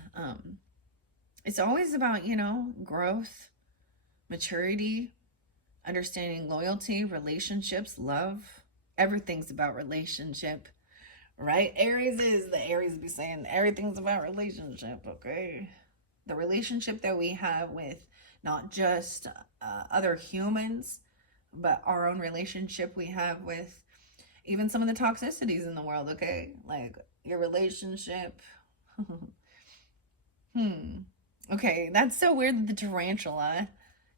it's always about, you know, growth, maturity, understanding loyalty, relationships, love. Everything's about relationship, right? The Aries be saying everything's about relationship, okay? The relationship that we have with not just other humans, but our own relationship we have with even some of the toxicities in the world, okay? Like your relationship. Okay, that's so weird, the tarantula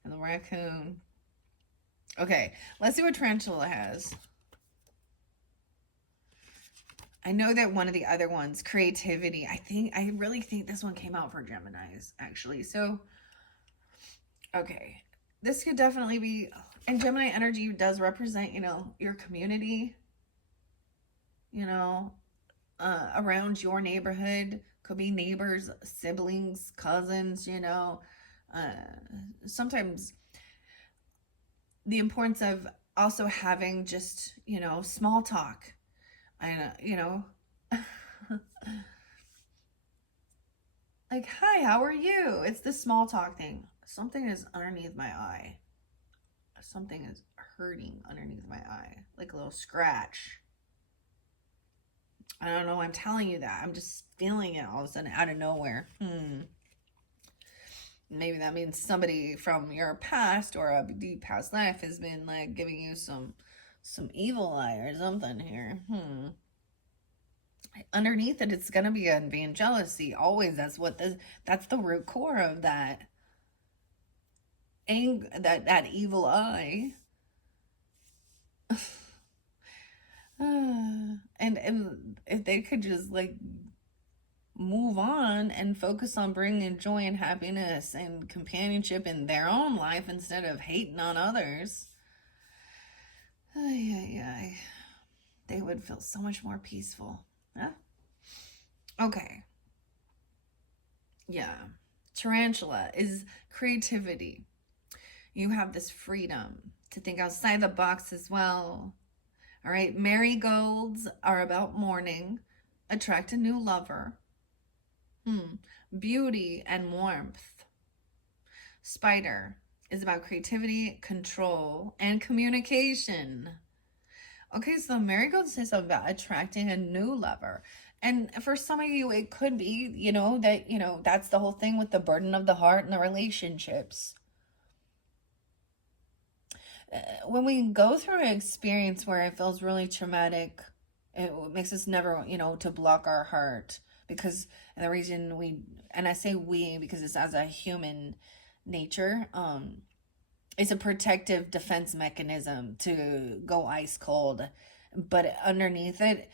and the raccoon. Okay, let's see what tarantula has. I know that one of the other ones, creativity, I really think this one came out for Geminis, actually. So, okay, this could definitely be, and Gemini energy does represent, your community, around your neighborhood. Could be neighbors, siblings, cousins, sometimes the importance of also having just, small talk. Like, hi, how are you? It's the small talk thing. Something is underneath my eye. Something is hurting underneath my eye, like a little scratch. I don't know. I'm telling you that. I'm just feeling it all of a sudden out of nowhere. Maybe that means somebody from your past or a deep past life has been like giving you some evil eye or something here. Underneath it, it's gonna be envy and jealousy. Always, that's the root core of that that evil eye. And if they could just like move on and focus on bringing joy and happiness and companionship in their own life instead of hating on others, they would feel so much more peaceful. Yeah. Okay. Yeah. Tarantula is creativity. You have this freedom to think outside the box as well. All right. Marigolds are about mourning, attract a new lover, beauty and warmth. Spider is about creativity, control, and communication. Okay, so marigold says something about attracting a new lover. And for some of you, it could be, that's the whole thing with the burden of the heart and the relationships. When we go through an experience where it feels really traumatic, it makes us never, to block our heart. Because, and the reason and I say we because it's as a human nature, it's a protective defense mechanism to go ice cold, but underneath it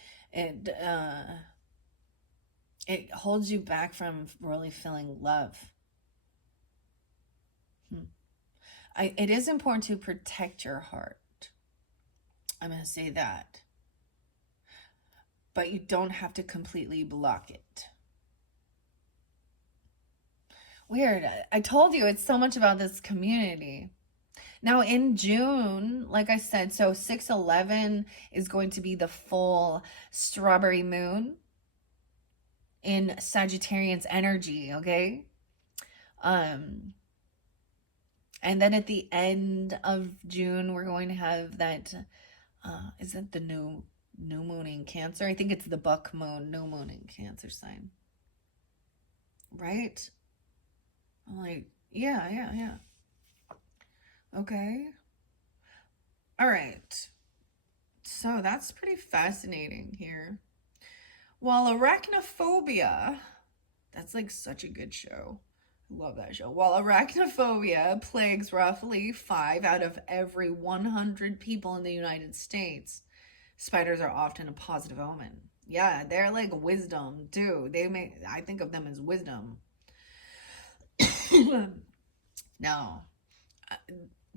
holds you back from really feeling love. It is important to protect your heart. I'm going to say that. But you don't have to completely block it. Weird. I told you it's so much about this community. Now in June, like I said, so 6/11 is going to be the full strawberry moon in Sagittarius energy, okay? And then at the end of June, we're going to have that, is it the new moon in Cancer? I think it's the buck moon, new moon in Cancer sign. Right? I'm like, yeah. Okay. All right. So that's pretty fascinating here. While arachnophobia, that's like such a good show. I love that show. While arachnophobia plagues roughly 5 out of every 100 people in the United States, spiders are often a positive omen. Yeah, they're like wisdom too. I think of them as wisdom. No.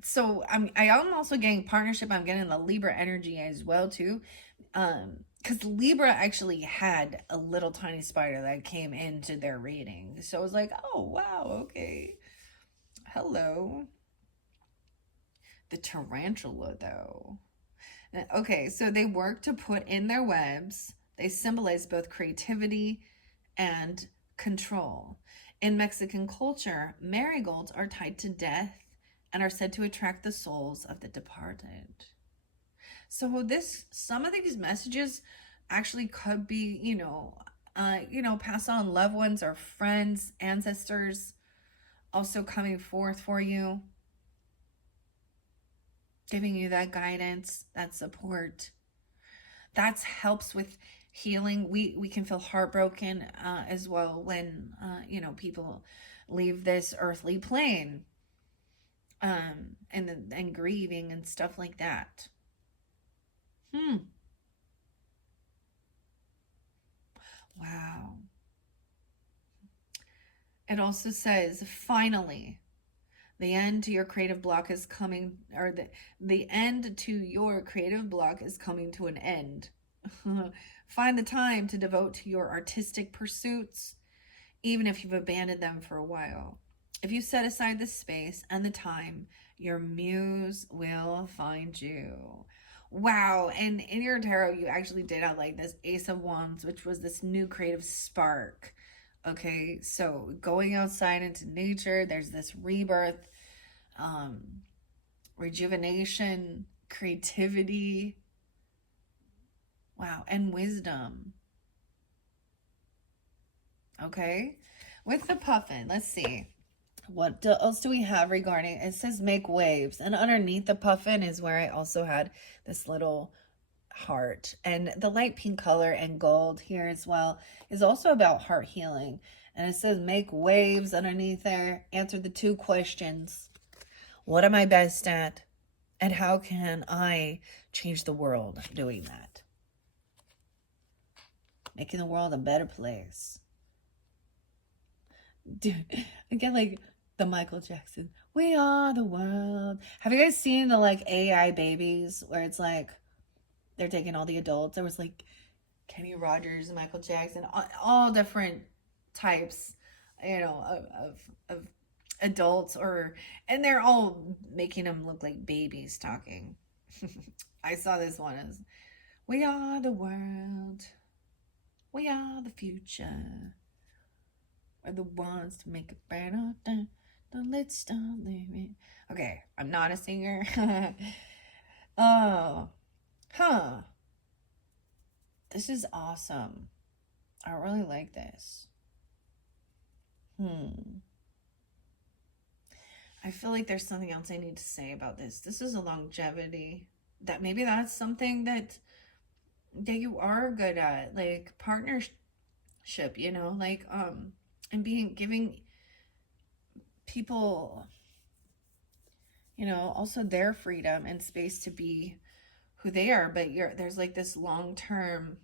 So I am also getting partnership. I'm getting the Libra energy as well too. Because Libra actually had a little tiny spider that came into their reading. So I was like, oh, wow, okay. Hello. The tarantula, though. Okay, so they work to put in their webs. They symbolize both creativity and control. In Mexican culture, marigolds are tied to death and are said to attract the souls of the departed. So some of these messages actually could be, pass on loved ones or friends, ancestors also coming forth for you. giving you that guidance, that support. That helps with healing. We can feel heartbroken as well when people leave this earthly plane, and grieving and stuff like that. Wow. It also says, finally, the end to your creative block is coming, or the end to your creative block is coming to an end. Find the time to devote to your artistic pursuits, even if you've abandoned them for a while. If you set aside the space and the time, your muse will find you. Wow. And in your tarot, you actually did have like this Ace of Wands, which was this new creative spark. Okay, so going outside into nature, there's this rebirth, um, rejuvenation, creativity. Wow, and wisdom. Okay, with the puffin, let's see. What else do we have regarding? It says make waves, and underneath the puffin is where I also had this little heart, and the light pink color and gold here as well is also about heart healing. And it says make waves underneath there. Answer the 2 questions. What am I best at? And how can I change the world doing that? Making the world a better place. Dude, again, like the Michael Jackson, we are the world. Have you guys seen the like AI babies where it's like they're taking all the adults? There was like Kenny Rogers, Michael Jackson, all different types, of adults, and they're all making them look like babies talking. I saw this one as, we are the world, we are the future, we're the ones to make it better. Let's start living. Okay, I'm not a singer. Oh, huh. This is awesome. I really like this. I feel like there's something else I need to say about this. This is a longevity. That maybe that's something that you are good at, like partnership, like and giving people, also their freedom and space to be who they are, but there's like this long-term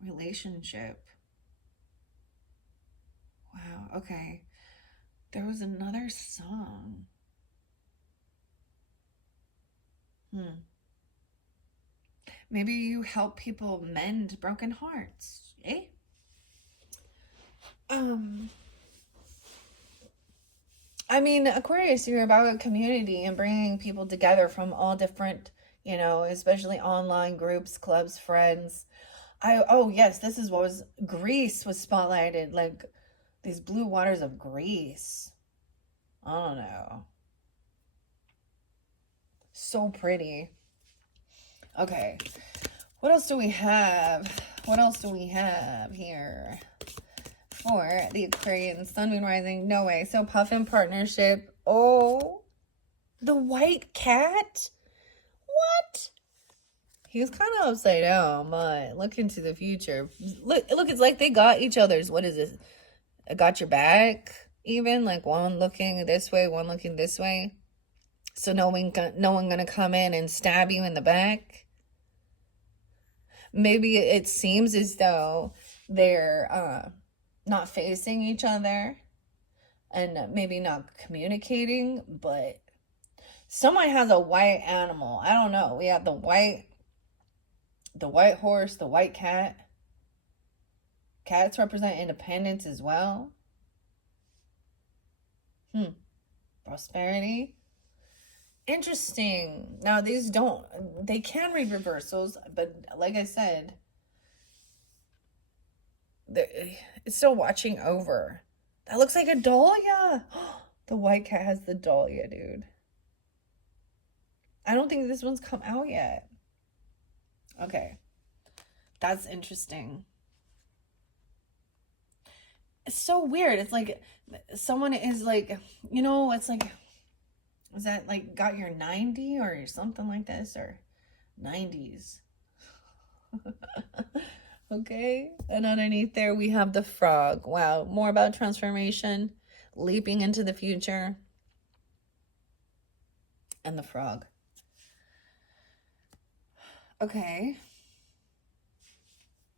relationship. Wow, okay. There was another song. Maybe you help people mend broken hearts, eh? I mean, Aquarius, you're about a community and bringing people together from all different, especially online groups, clubs, friends. Oh yes, this is what was Greece was spotlighted, like these blue waters of Greece. I don't know. So pretty. Okay. What else do we have? What else do we have here for the Aquarian Sun, Moon, Rising? No way. So Puffin partnership. Oh, the white cat? What? He was kind of upside down, but look into the future. Look, it's like they got each other's, what is this? I got your back, even like one looking this way, one looking this way. So no one gonna come in and stab you in the back. Maybe it seems as though they're not facing each other and maybe not communicating, but someone has a white animal. I don't know. We have the white horse, the white cat. Cats represent independence as well. Prosperity. Interesting. Now they can read reversals, but like I said, it's still watching over. That looks like a dahlia. The white cat has the dahlia, dude. I don't think this one's come out yet. Okay. That's interesting. It's so weird. It's like someone is like, it's like Is that like got your 90 or something like this, or 90s? Okay. And underneath there we have the frog. Wow. More about transformation, leaping into the future, and the frog. Okay.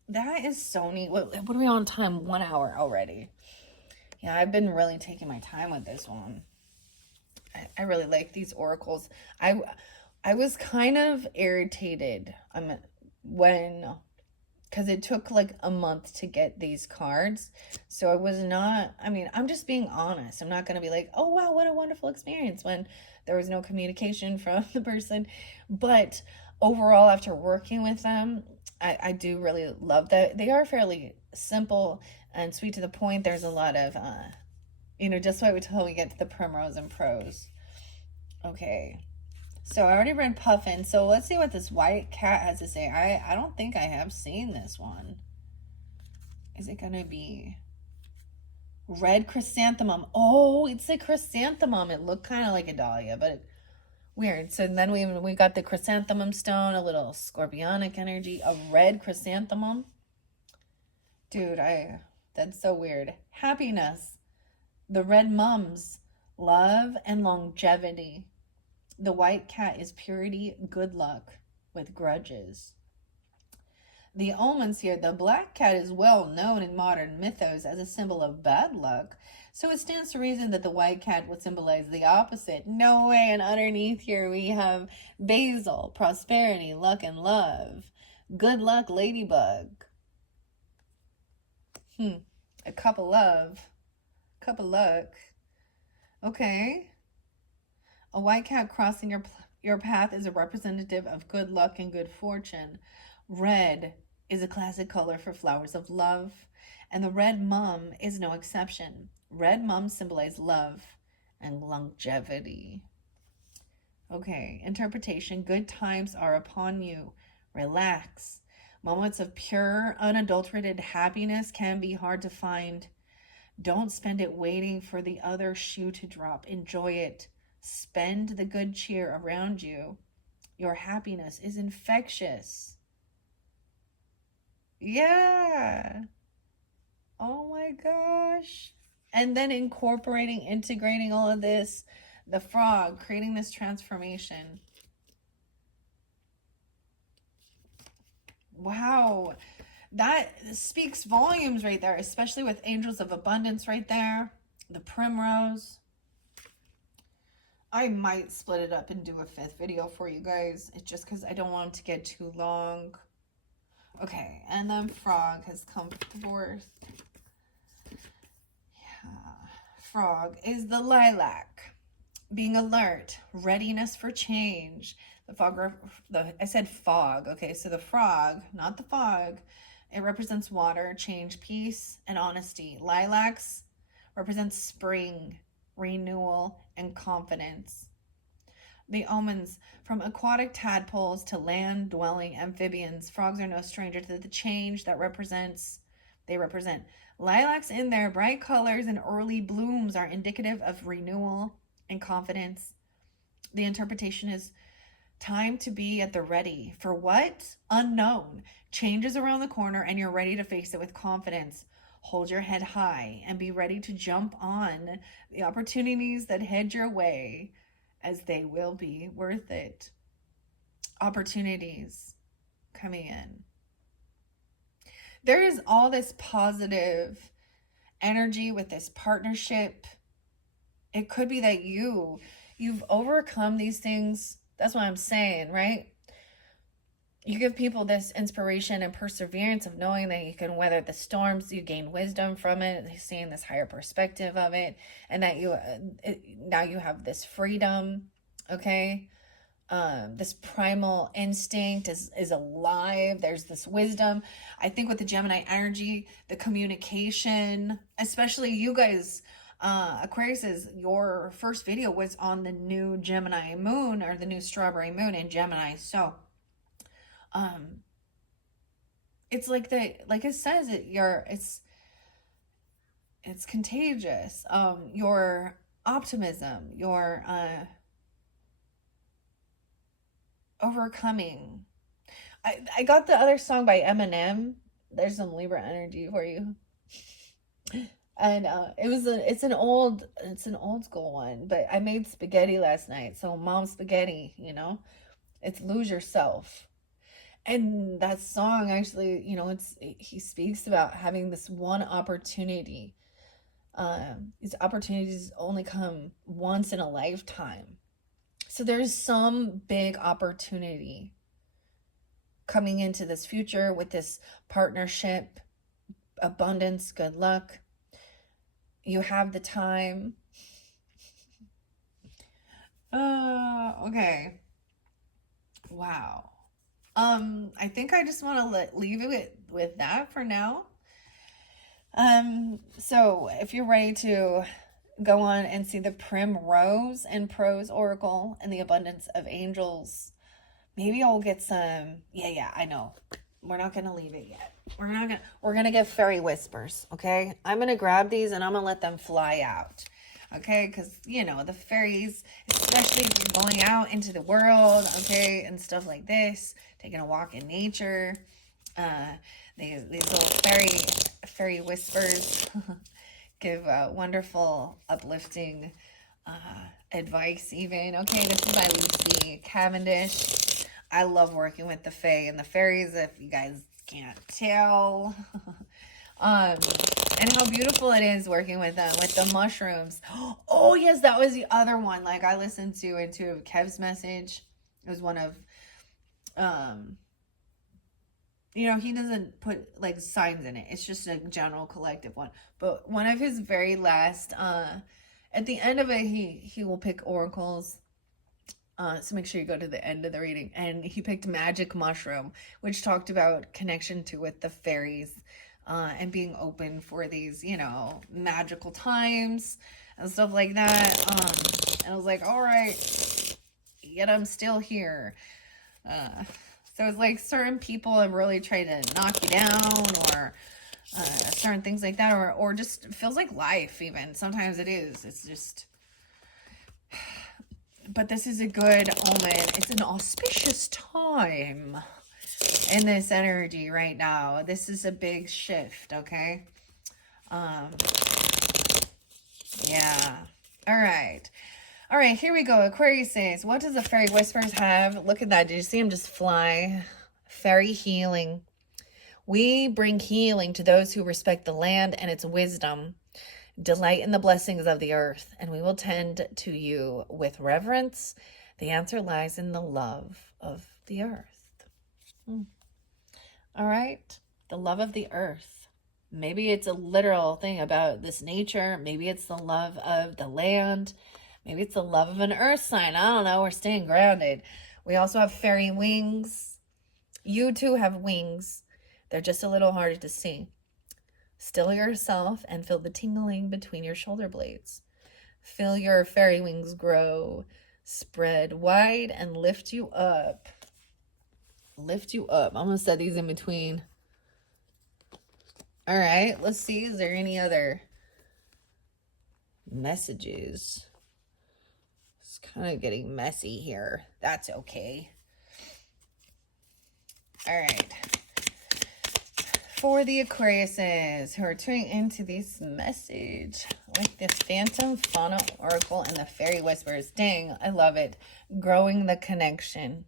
That is so neat. What are we on time? 1 hour already. Yeah, I've been really taking my time with this one. I really like these oracles. I was kind of irritated when, because it took like a month to get these cards. So I was not, I mean, I'm just being honest. I'm not going to be like, oh, wow, what a wonderful experience, when there was no communication from the person. But overall, after working with them, I do really love that. They are fairly simple and sweet to the point. There's a lot of, just wait until we get to the primrose and prose. Okay. So I already read Puffin. So let's see what this white cat has to say. I don't think I have seen this one. Is it going to be red chrysanthemum? Oh, it's a chrysanthemum. It looked kind of like a dahlia, but weird. So then we got the chrysanthemum stone, a little scorpionic energy, a red chrysanthemum. Dude, that's so weird. Happiness. The red mums, love and longevity. The white cat is purity, good luck, with grudges. The omens here, the black cat is well known in modern mythos as a symbol of bad luck, so it stands to reason that the white cat would symbolize the opposite. No way. And underneath here we have basil, prosperity, luck, and love. Good luck, ladybug. A cup of love. Cup of luck. Okay. A white cat crossing your path is a representative of good luck and good fortune. Red is a classic color for flowers of love, and the red mum is no exception. Red mums symbolize love and longevity. Okay, interpretation. Good times are upon you. Relax. Moments of pure, unadulterated happiness can be hard to find. Don't spend it waiting for the other shoe to drop. Enjoy it. Spend the good cheer around you. Your happiness is infectious. Yeah. Oh my gosh. And then integrating all of this, the frog, creating this transformation. Wow. That speaks volumes right there, especially with angels of abundance right there. The primrose. I might split it up and do a 5th video for you guys. It's just because I don't want it to get too long. Okay, and then frog has come forth. Yeah. Frog is the lilac. Being alert, readiness for change. The fog, I said fog. Okay, so the frog, not the fog. It represents water, change, peace, and honesty. Lilacs represents spring, renewal, and confidence. The omens, from aquatic tadpoles to land-dwelling amphibians, frogs are no stranger to the change they represent. Lilacs in their bright colors and early blooms are indicative of renewal and confidence. The interpretation is time to be at the ready. For what? Unknown. Change is around the corner and you're ready to face it with confidence. Hold your head high and be ready to jump on the opportunities that head your way, as they will be worth it. Opportunities coming in. There is all this positive energy with this partnership. It could be that you've overcome these things. That's what I'm saying, right? You give people this inspiration and perseverance of knowing that you can weather the storms. You gain wisdom from it, seeing this higher perspective of it, and that now you have this freedom. Okay, this primal instinct is alive. There's this wisdom. I think with the Gemini energy, the communication, especially you guys, Aquarius, your first video was on the new Gemini moon, or the new strawberry moon in Gemini. So it's like it says, it's contagious. Your optimism, your overcoming. I got the other song by Eminem. There's some Libra energy for you. And it's an old school one, but I made spaghetti last night. So mom spaghetti, it's lose yourself. And that song actually, he speaks about having this one opportunity. These opportunities only come once in a lifetime. So there's some big opportunity coming into this future with this partnership, abundance, good luck. You have the time. Okay. Wow. I think I just want to leave it with that for now. So if you're ready to go on and see the Primrose and Prose Oracle and the Abundance of Angels, maybe I'll get some. Yeah, I know. We're not gonna leave it yet. We're gonna get fairy whispers, okay? I'm gonna grab these and I'm gonna let them fly out. Okay, because the fairies, especially if you're going out into the world, okay, and stuff like this, taking a walk in nature, these little fairy whispers give wonderful, uplifting advice. Even okay, this is by Lucy Cavendish. I love working with the fae and the fairies, if you guys can't tell. And how beautiful it is working with them, with the mushrooms. Oh, yes, that was the other one. Like, I listened to into Kev's message. It was one of, he doesn't put, like, signs in it. It's just a general collective one. But one of his very last, at the end of it, he will pick oracles. So make sure you go to the end of the reading. And he picked Magic Mushroom, which talked about connection with the fairies. And being open for these, magical times and stuff like that. And I was like, all right, yet I'm still here. So it's like certain people have really tried to knock you down or certain things like that, or just feels like life even. Sometimes it is. It's just... But this is a good omen. It's an auspicious time in this energy right now. This is a big shift, okay? Yeah. All right, here we go. Aquarius says, what does the fairy whispers have? Look at that. Did you see him just fly? Fairy healing. We bring healing to those who respect the land and its wisdom. Delight in the blessings of the earth, and we will tend to you with reverence. The answer lies in the love of the earth. All right, the love of the earth. Maybe it's a literal thing about this nature. Maybe it's the love of the land. Maybe it's the love of an earth sign. I don't know. We're staying grounded. We also have fairy wings. You too have wings. They're just a little harder to see. Still yourself and feel the tingling between your shoulder blades. Feel your fairy wings grow, spread wide, and lift you up. Lift you up. I'm going to set these in between. All right, let's see. Is there any other messages? It's kind of getting messy here. That's okay. All right. For the Aquariuses who are tuning into this message with this Phantom Fauna Oracle and the Fairy Whispers. Dang, I love it. Growing the connection.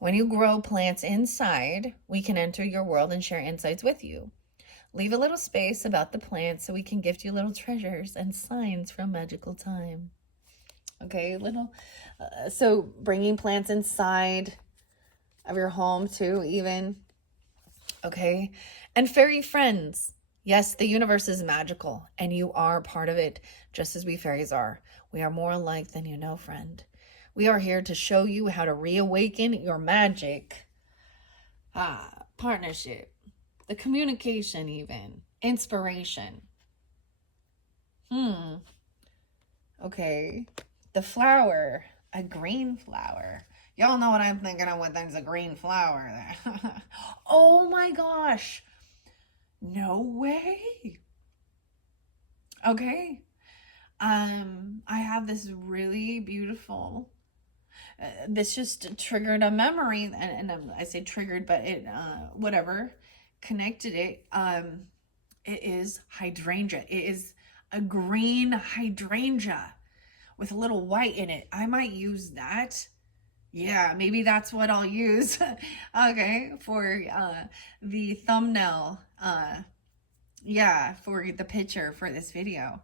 When you grow plants inside, we can enter your world and share insights with you. Leave a little space about the plants so we can gift you little treasures and signs from magical time. Okay, so bringing plants inside of your home too, even. Okay, and fairy friends. Yes, the universe is magical and you are part of it, just as we fairies are. We are more alike than you know, friend. We are here to show you how to reawaken your magic. Partnership, the communication even, inspiration. Okay, the flower, a green flower. Y'all know what I'm thinking of when there's a green flower there. Oh my gosh. No way. Okay. I have this really beautiful This just triggered a memory, and I say triggered, but it whatever connected it. It is hydrangea. It is a green hydrangea with a little white in it. I might use that. Yeah, maybe that's what I'll use. Okay, for the thumbnail. Yeah, for the picture for this video.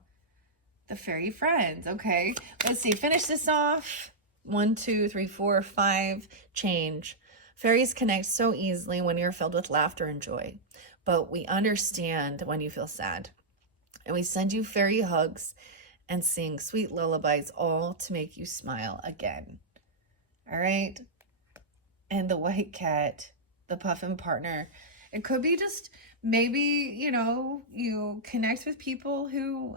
The fairy friends. Okay, let's see. Finish this off. 1, 2, 3, 4, 5. Change. Fairies connect so easily when you're filled with laughter and joy, but we understand when you feel sad. And we send you fairy hugs and sing sweet lullabies, all to make you smile again. All right? And the white cat, the puffin partner. It could be just maybe, you connect with people who,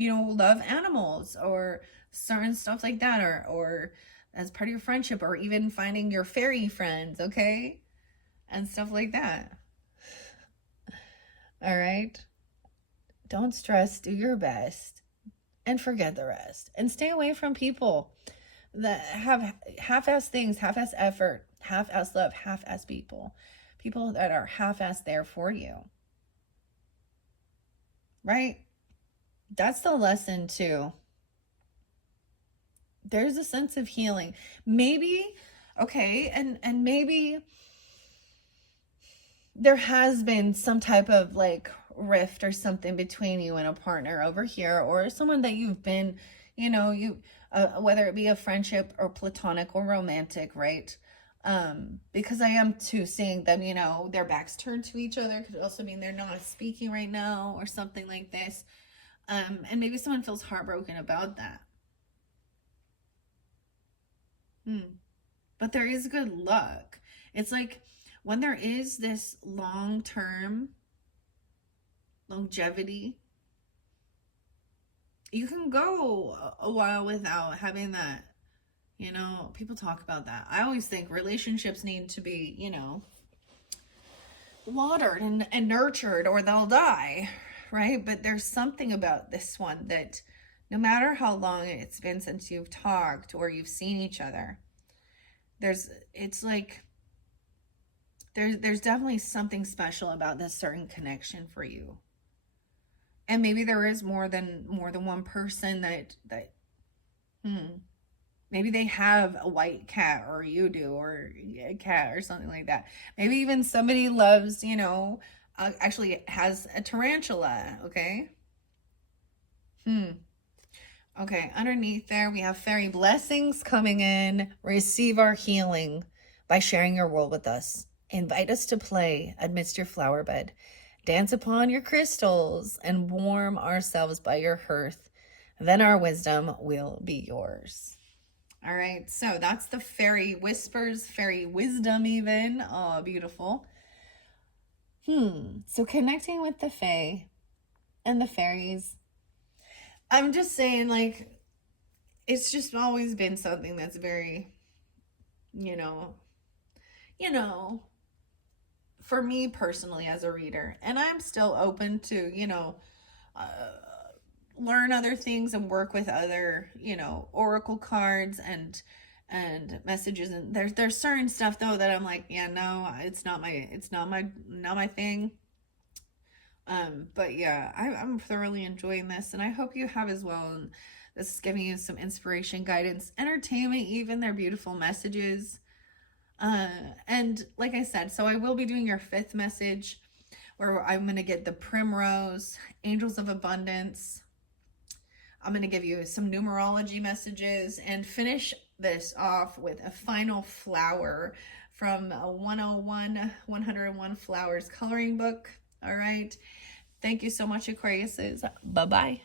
love animals or certain stuff like that, or as part of your friendship, or even finding your fairy friends, okay? And stuff like that. All right? Don't stress, do your best, and forget the rest. And stay away from people that have half-ass things, half-ass effort, half-ass love, half-ass people. People that are half-ass there for you. Right? That's the lesson too. There's a sense of healing. Maybe, okay, and maybe there has been some type of like rift or something between you and a partner over here, or someone that you've been, whether it be a friendship or platonic or romantic, right? Because I am too seeing them, their backs turned to each other. Could also mean they're not speaking right now or something like this. And maybe someone feels heartbroken about that. But there is good luck. It's like when there is this long-term longevity, you can go a while without having that, people talk about that. I always think relationships need to be, watered and nurtured or they'll die, right? But there's something about this one that no matter how long it's been since you've talked or you've seen each other, there's definitely something special about this certain connection for you. And maybe there is more than one person that maybe they have a white cat, or you do, or a cat or something like that. Maybe even somebody loves, actually has a tarantula, okay? Okay, underneath there, we have fairy blessings coming in. Receive our healing by sharing your world with us. Invite us to play amidst your flower bed. Dance upon your crystals and warm ourselves by your hearth. Then our wisdom will be yours. All right, so that's the fairy whispers, fairy wisdom even. Oh, beautiful. So connecting with the fae and the fairies. I'm just saying, like, it's just always been something that's very, for me personally as a reader. And I'm still open to, learn other things and work with other, oracle cards and messages. And there's certain stuff though that I'm like, yeah, no, it's not my thing. But yeah, I'm thoroughly enjoying this, and I hope you have as well. And this is giving you some inspiration, guidance, entertainment, even their beautiful messages. And like I said, so I will be doing your 5th message, where I'm going to get the primrose, angels of abundance. I'm going to give you some numerology messages and finish this off with a final flower from a 101 Flowers coloring book. All right. Thank you so much, Aquariuses. Bye-bye.